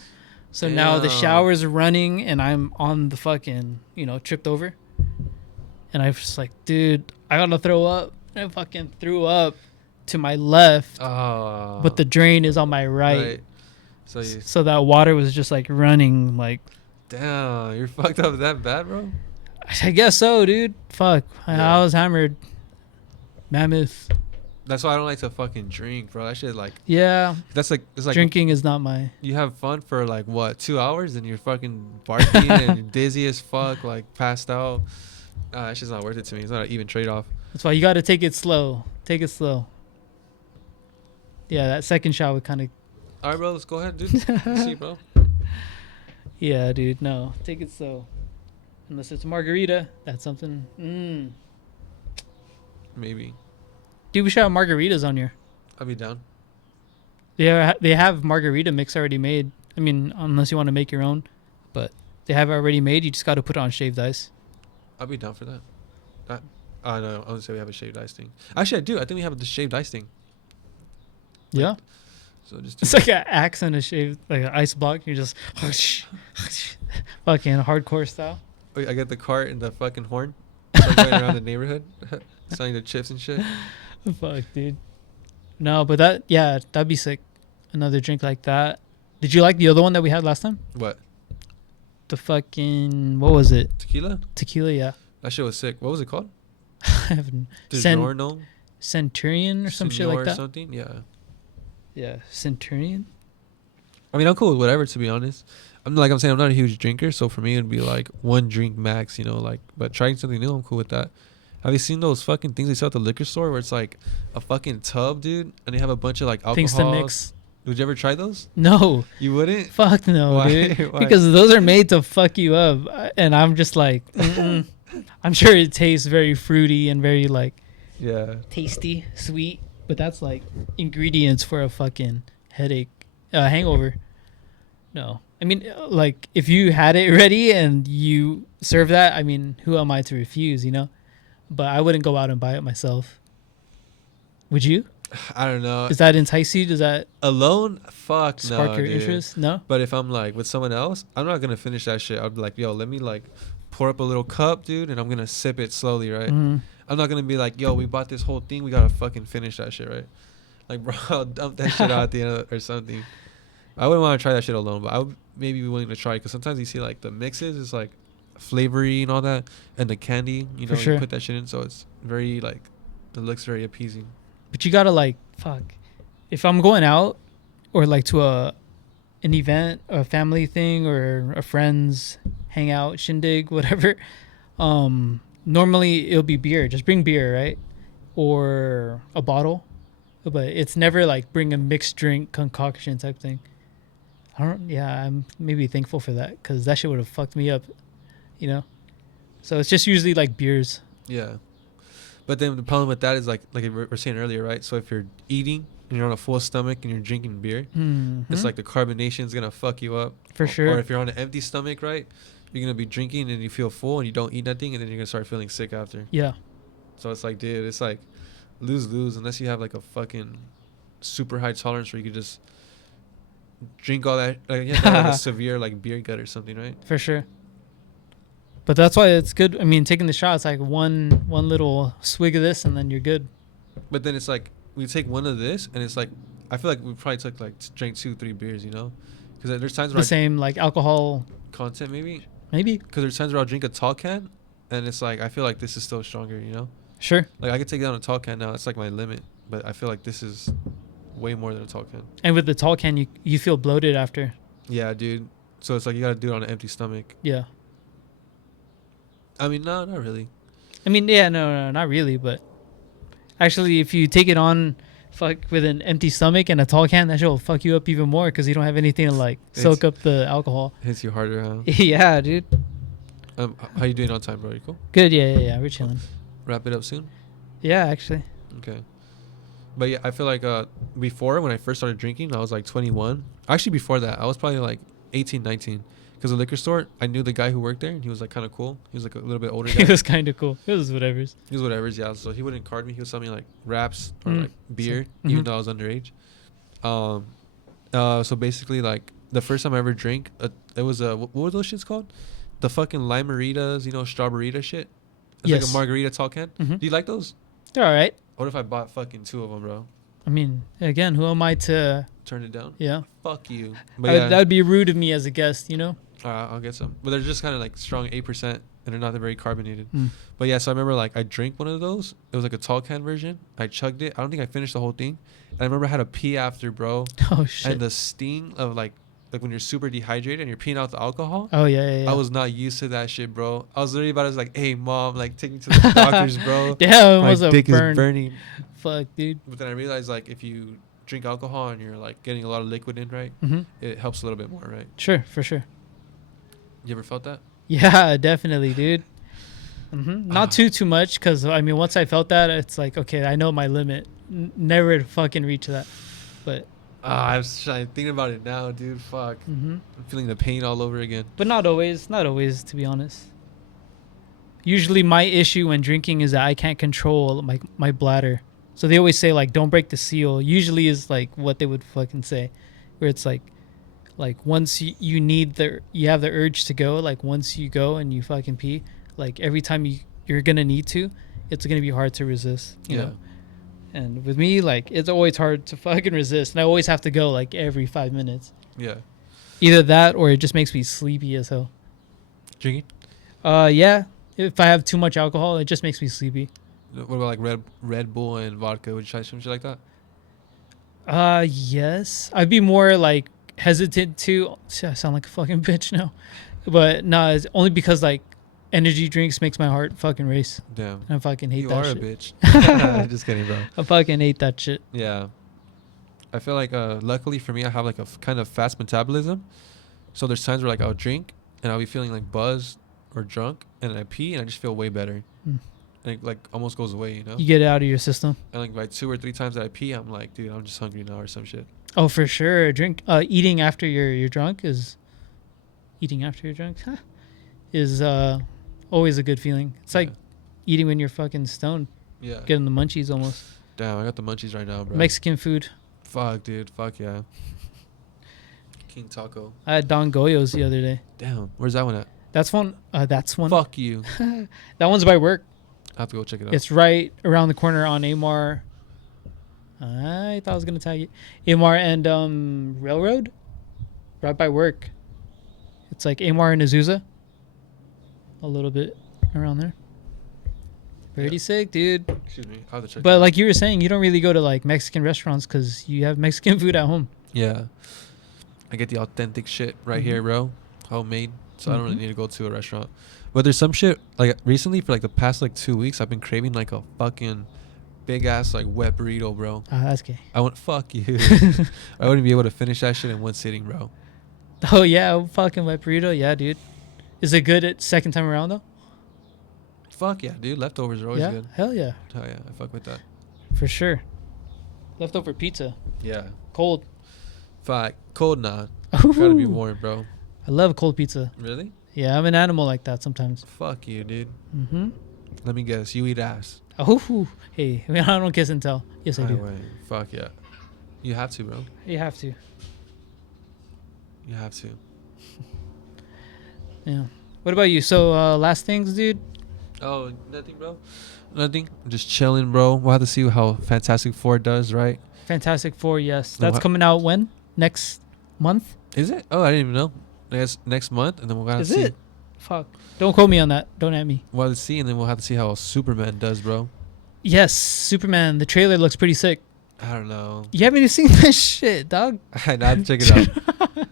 So now the Damn. shower's running and I'm on the fucking, tripped over. And I was just like, dude, I gotta throw up. And I fucking threw up to my left, Oh. but the drain is on my right. So you. So that water was just like running, like, Damn. You're fucked up that bad, bro. I guess so, dude. Fuck. Yeah. I was hammered. Mammoth. That's why I don't like to fucking drink, bro. That shit like. Yeah. That's like. It's like. Drinking is not my. You have fun for like what 2 hours and you're fucking barking and you're dizzy as fuck, like passed out. That shit's not worth it to me. It's not an even trade off. That's why you got to take it slow. Take it slow. Yeah, that second shot would kind of. All right, bro. Let's go ahead, dude. Let's see, bro. Yeah, dude. No, take it slow. Unless it's a margarita, that's something. Maybe. Dude, we should have margaritas on here. I'll be down. Yeah, they have margarita mix already made. I mean, unless you want to make your own, but they have it already made. You just got to put it on shaved ice. I'll be down for that. No, I would say we have a shaved ice thing. Actually, I do. I think we have the shaved ice thing. Yeah, So just. it's like an axe and a shaved, like an ice block. You're just fucking hardcore style. Wait, I get the cart and the fucking horn. Start going around the neighborhood, selling the chips and shit. Fuck, dude. No, but that'd be sick. Another drink like that. Did you like the other one that we had last time? What? The fucking, what was it? Tequila? Tequila, yeah. That shit was sick. What was it called? I haven't. DiGiorno? Centurion or some shit Senor like that. Something? Yeah. Yeah, Centurion. I mean, I'm cool with whatever, to be honest. I'm not a huge drinker, so for me it'd be like one drink max, like. But trying something new, I'm cool with that. Have you seen those fucking things they sell at the liquor store where it's like a fucking tub, dude, and they have a bunch of like alcohol? Things to mix. Would you ever try those? No, You wouldn't? fuck no, Why? dude. Why? Because those are made to fuck you up, and I'm just like, mm-mm. I'm sure it tastes very fruity and very like Yeah. tasty, sweet, but that's like ingredients for a fucking headache, hangover. No, I mean, like if you had it ready and you serve that, I mean, who am I to refuse, But I wouldn't go out and buy it myself. Would you? I don't know. Does that entice you? Does that Alone? Fuck spark no, your dude. interest? No. But if I'm like with someone else, I'm not gonna finish that shit. I'd be like, yo, let me like pour up a little cup, dude, and I'm gonna sip it slowly, right? Mhm. I'm not gonna be like, yo, we bought this whole thing, we gotta fucking finish that shit, right? Like, bro, I'll dump that shit out at the end of, or something. I wouldn't want to try that shit alone, but I would maybe be willing to try, because sometimes you see like the mixes, it's like flavory and all that, and the candy, For sure. you put that shit in, so it's very like, it looks very appeasing. But you gotta like, fuck. If I'm going out, or like to an event, a family thing, or a friend's hangout, shindig, whatever. Normally it'll be beer. Just bring beer, right? Or a bottle. But it's never like bring a mixed drink concoction type thing. I'm maybe thankful for that, because that shit would have fucked me up, So it's just usually like beers. Yeah. But then the problem with that is like we were saying earlier, right? So if you're eating and you're on a full stomach and you're drinking beer, it's like the carbonation is gonna fuck you up. For sure. Or if you're on an empty stomach, right? You're gonna be drinking and you feel full and you don't eat nothing, and then you're gonna start feeling sick after. Yeah. So it's like, dude, it's like lose unless you have like a fucking super high tolerance where you could just drink all that. Like you have to have like a severe like beer gut or something, right? For sure. But that's why it's good. I mean, taking the shot, it's like one little swig of this and then you're good. But then it's like we take one of this and it's like I feel like we probably took like drank 2-3 beers, because there's times where The same like alcohol, content maybe, maybe. because there's times where I'll drink a tall can and it's like I feel like this is still stronger, Sure. Like I could take down a tall can now, it's like my limit, but I feel like this is way more than a tall can. And with the tall can, you feel bloated after. Yeah, dude. So it's like you gotta do it on an empty stomach. Yeah. I mean, no, not really. I mean, yeah, no, not really. But actually, if you take it on, with an empty stomach and a tall can, that shit will fuck you up even more, because you don't have anything to like soak up the alcohol. Hits you harder, huh? Yeah, dude. How you doing on time, bro? You cool? Good. Yeah. We're chilling. Wrap it up soon. Yeah, actually. Okay. But yeah, I feel like before when I first started drinking, I was like 21. Actually, before that, I was probably like 18, 19. Because the liquor store, I knew the guy who worked there, and he was like kind of cool. He was like a little bit older guy. It was kind of cool. It was whatever's. He was whatever's, yeah. So he wouldn't card me. He would sell me like wraps or Mm. like beer, Mhm. even though I was underage. So basically, like the first time I ever drank, it was what were those shits called? The fucking lime-maritas, strawberry shit. It's like Yes. a margarita tall can. Mhm. Do you like those? They're all right. What if I bought fucking 2 of them, bro? I mean, again, who am I to? Turn it down. Yeah. Fuck you. But yeah, That would be rude of me as a guest, you know. I'll get some. But they're just kind of like strong 8%, and they're not very carbonated. Mm. But yeah, so I remember like I drank one of those. It was like a tall can version. I chugged it. I don't think I finished the whole thing. And I remember I had to pee after, bro. Oh shit. And the sting of like when you're super dehydrated and you're peeing out the alcohol. Oh yeah. I was not used to that shit, bro. I was literally about to like, hey mom, like take me to the doctors, bro. Damn, it My was a dick burn. is burning. Fuck, dude. But then I realized like if you drink alcohol and you're like getting a lot of liquid in, right, Mm-hmm. it helps a little bit more, right? Sure, for sure. You ever felt that? Yeah, definitely, dude. Not too much, because I mean, once I felt that, it's like, okay, I know my limit. Never to fucking reach that. But I'm thinking about it now, dude. Fuck. I'm feeling the pain all over again. but not always, to be honest. Usually, my issue when drinking is that I can't control my bladder. So they always say like, don't break the seal. Usually is like what they would fucking say, where it's like once you have the urge to go, like once you go and you fucking pee, like every time you're gonna need to, it's gonna be hard to resist. You know? And with me, like it's always hard to fucking resist, and I always have to go like every 5 minutes. Yeah. Either that or it just makes me sleepy as hell. Drinking? Yeah. If I have too much alcohol, it just makes me sleepy. What about like Red Bull and vodka? Would you try some shit like that? Yes. I'd be more like hesitant to. I sound like a fucking bitch now, but no, it's only because like energy drinks makes my heart fucking race. Damn. I fucking hate You that are shit. a bitch. Just kidding, bro. I fucking hate that shit. Yeah. I feel like luckily for me, I have like a kind of fast metabolism. So there's times where like I'll drink and I'll be feeling like buzzed or drunk, and then I pee and I just feel way better. Mm. And it like almost goes away, you know? You get it out of your system. And like by 2 or 3 times that I pee, I'm like, dude, I'm just hungry now or some shit. Oh, for sure. Eating after you're drunk is eating after you're drunk is always a good feeling. It's like eating when you're fucking stoned, Yeah. getting the munchies almost. Damn, I got the munchies right now, bro. Mexican food. Fuck, dude. Fuck yeah. King Taco. I had Don Goyo's the other day. Damn. Where's that one at? That's one. Fuck you. That one's by work. I have to go check it out. It's right around the corner on Amar. I thought I was gonna tell you Amar and Railroad, right by work. It's like Amar and Azusa. A little bit around there. Pretty sick, dude. Excuse me. I have to check But like you were saying, you don't really go to like Mexican restaurants because you have Mexican food at home. Yeah. I get the authentic shit right here, bro. Homemade. So I don't really need to go to a restaurant. But there's some shit, like recently for like the past like 2 weeks, I've been craving like a fucking big ass like wet burrito, bro. Ah, that's gay. Fuck you. I wouldn't be able to finish that shit in one sitting, bro. Oh yeah, fucking wet burrito. Yeah, dude. Is it good at second time around though? Fuck yeah, dude. Leftovers are always Yeah, good. hell yeah, Oh yeah, I fuck with that. for sure. Leftover pizza, Yeah. cold. Fuck. Cold nah. Gotta be warm, bro. I love cold pizza. Really? Yeah, I'm an animal like that sometimes. Fuck you, dude. Mm-hmm. Let me guess. You eat ass. Oh, hey, I mean, I don't kiss and tell. Yes, I do. Highway. Fuck yeah. You have to, bro. You have to. You have to. Yeah. What about you? So, last things, dude. Oh, nothing, bro. Nothing. I'm just chilling, bro. We'll have to see how Fantastic Four does, right? Fantastic Four, yes. No, That's coming out when? Next month? Is it? Oh, I didn't even know. I guess next month, and then we'll have to Is see. it? Fuck. Don't quote me on that. Don't at me. We'll have to see, and then we'll have to see how Superman does, bro. Yes, Superman. The trailer looks pretty sick. I don't know. You haven't even seen that shit, dog. I have to check it out.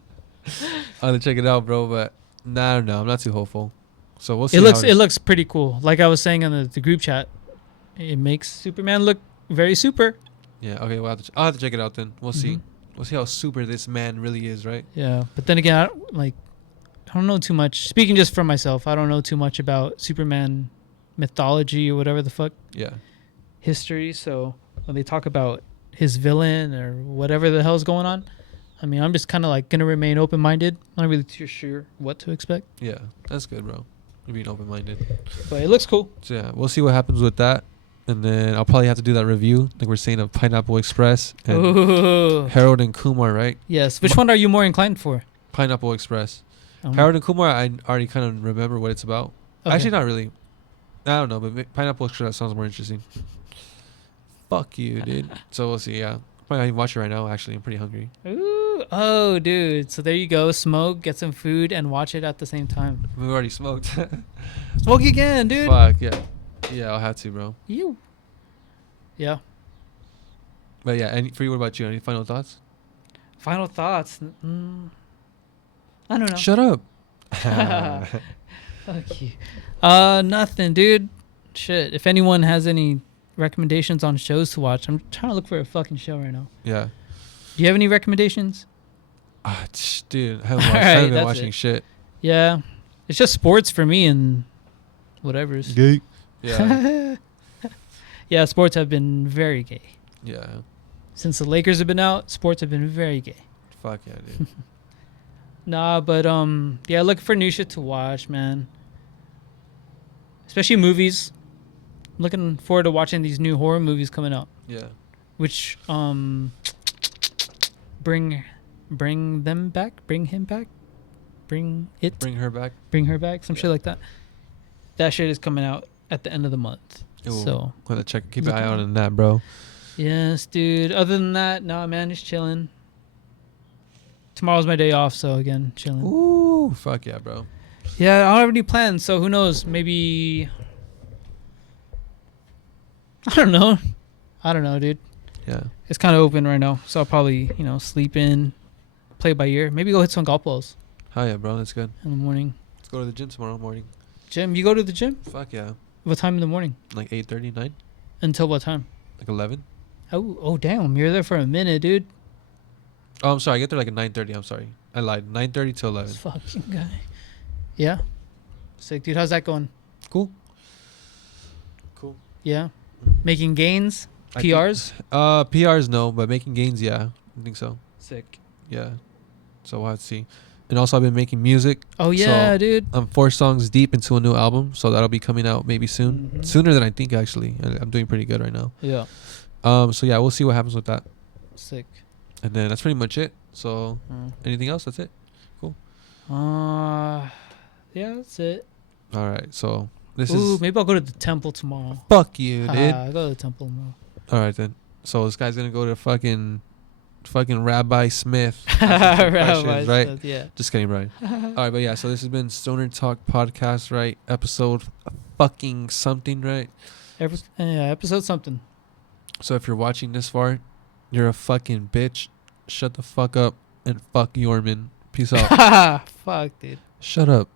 I have to check it out, bro. But nah, I don't know. I'm not too hopeful. So we'll see. It looks pretty cool. Like I was saying on the group chat, it makes Superman look very super. Yeah. Okay. I'll have to check it out then. We'll see. Mhm. We'll see how super this man really is, right? Yeah, but then again, don't know too much. Speaking just for myself, I don't know too much about Superman mythology or whatever the fuck Yeah. history. So when they talk about his villain or whatever the hell's going on, I mean, I'm just kind of like gonna remain open minded. Not really too sure what to expect, Yeah. That's good, bro. You're being open minded. but it looks cool. So yeah, we'll see what happens with that. And then I'll probably have to do that review, like we're saying, of Pineapple Express and Ooh. Harold and Kumar, right? Yes. Which one are you more inclined for? Pineapple Express. Um, Harold and Kumar, I already kind of remember what it's about. okay. Actually, not really. I don't know, but Pineapple Express sounds more interesting. Fuck you, dude. So we'll see. Yeah, probably not even watch it right now. Actually, I'm pretty hungry. Ooh. Oh, dude. So there you go. Smoke, get some food, and watch it at the same time. We already smoked. Smoke again, dude. Fuck yeah, yeah. I'll have to, bro. You. Yeah. But yeah, for you, what about you? Any final thoughts? Final thoughts. I don't know. Shut up. Fuck you. Nothing, dude. Shit. If anyone has any recommendations on shows to watch, I'm trying to look for a fucking show right now. Yeah. Do you have any recommendations? Dude, I haven't, watched, I Alright, haven't been that's watching it. shit. Yeah. It's just sports for me and whatever's. Gay. Yeah. Yeah, sports have been very gay. Yeah. Since the Lakers have been out, sports have been very gay. Fuck yeah, dude. Nah, but yeah, looking for new shit to watch, man. Especially movies. Looking forward to watching these new horror movies coming out, Yeah. which bring them back, bring him back, bring Bring her back. her back, some Yeah. shit like that. That shit is coming out at the end of the month. Ooh. So Gotta keep an Look eye out. out on that, bro. yes, dude. Other than that, nah, man, just chilling. Tomorrow's my day off, so again, chilling. Ooh, fuck yeah, bro. Yeah, I don't have any plans, so who knows? Maybe I don't know, dude. Yeah. It's kind of open right now, so I'll probably sleep in, play it by ear. Maybe go hit some golf balls Hell yeah, bro. That's good. in the morning. Let's go to the gym tomorrow morning. Jim, you go to the gym? Fuck yeah. What time in the morning? Like 8:30, 9, Until what time? like 11. Oh damn, you're there for a minute, dude. Oh, I'm sorry. I get there like at 9:30. I'm sorry. I lied. 9:30 to 11. This fucking guy. Yeah. Sick, dude. How's that going? Cool. Cool. Yeah. Making gains? I think- PRs? PRs no, but making gains, yeah. I think so. Sick. Yeah. So we'll have to see. And also, I've been making music. Oh yeah, So, dude. I'm 4 songs deep into a new album, so that'll be coming out maybe soon. Mhm. Sooner than I think, actually. I'm doing pretty good right now. Yeah. So yeah, we'll see what happens with that. Sick. And then that's pretty much it. So anything else? That's it. Yeah, that's it. All right. So this Ooh, is maybe I'll go to the temple tomorrow. fuck you, dude. I'll go to the temple tomorrow. All right then. So this guy's gonna go to fucking Rabbi Smith. Ask him some questions, right? Said, yeah. Just kidding, Brian. All right, but yeah. So this has been Stoner Talk Podcast, right? Episode fucking something, right? Episode something. So if you're watching this far, you're a fucking bitch. Shut the fuck up and fuck Yorman. Peace out. Fuck, dude. Shut up.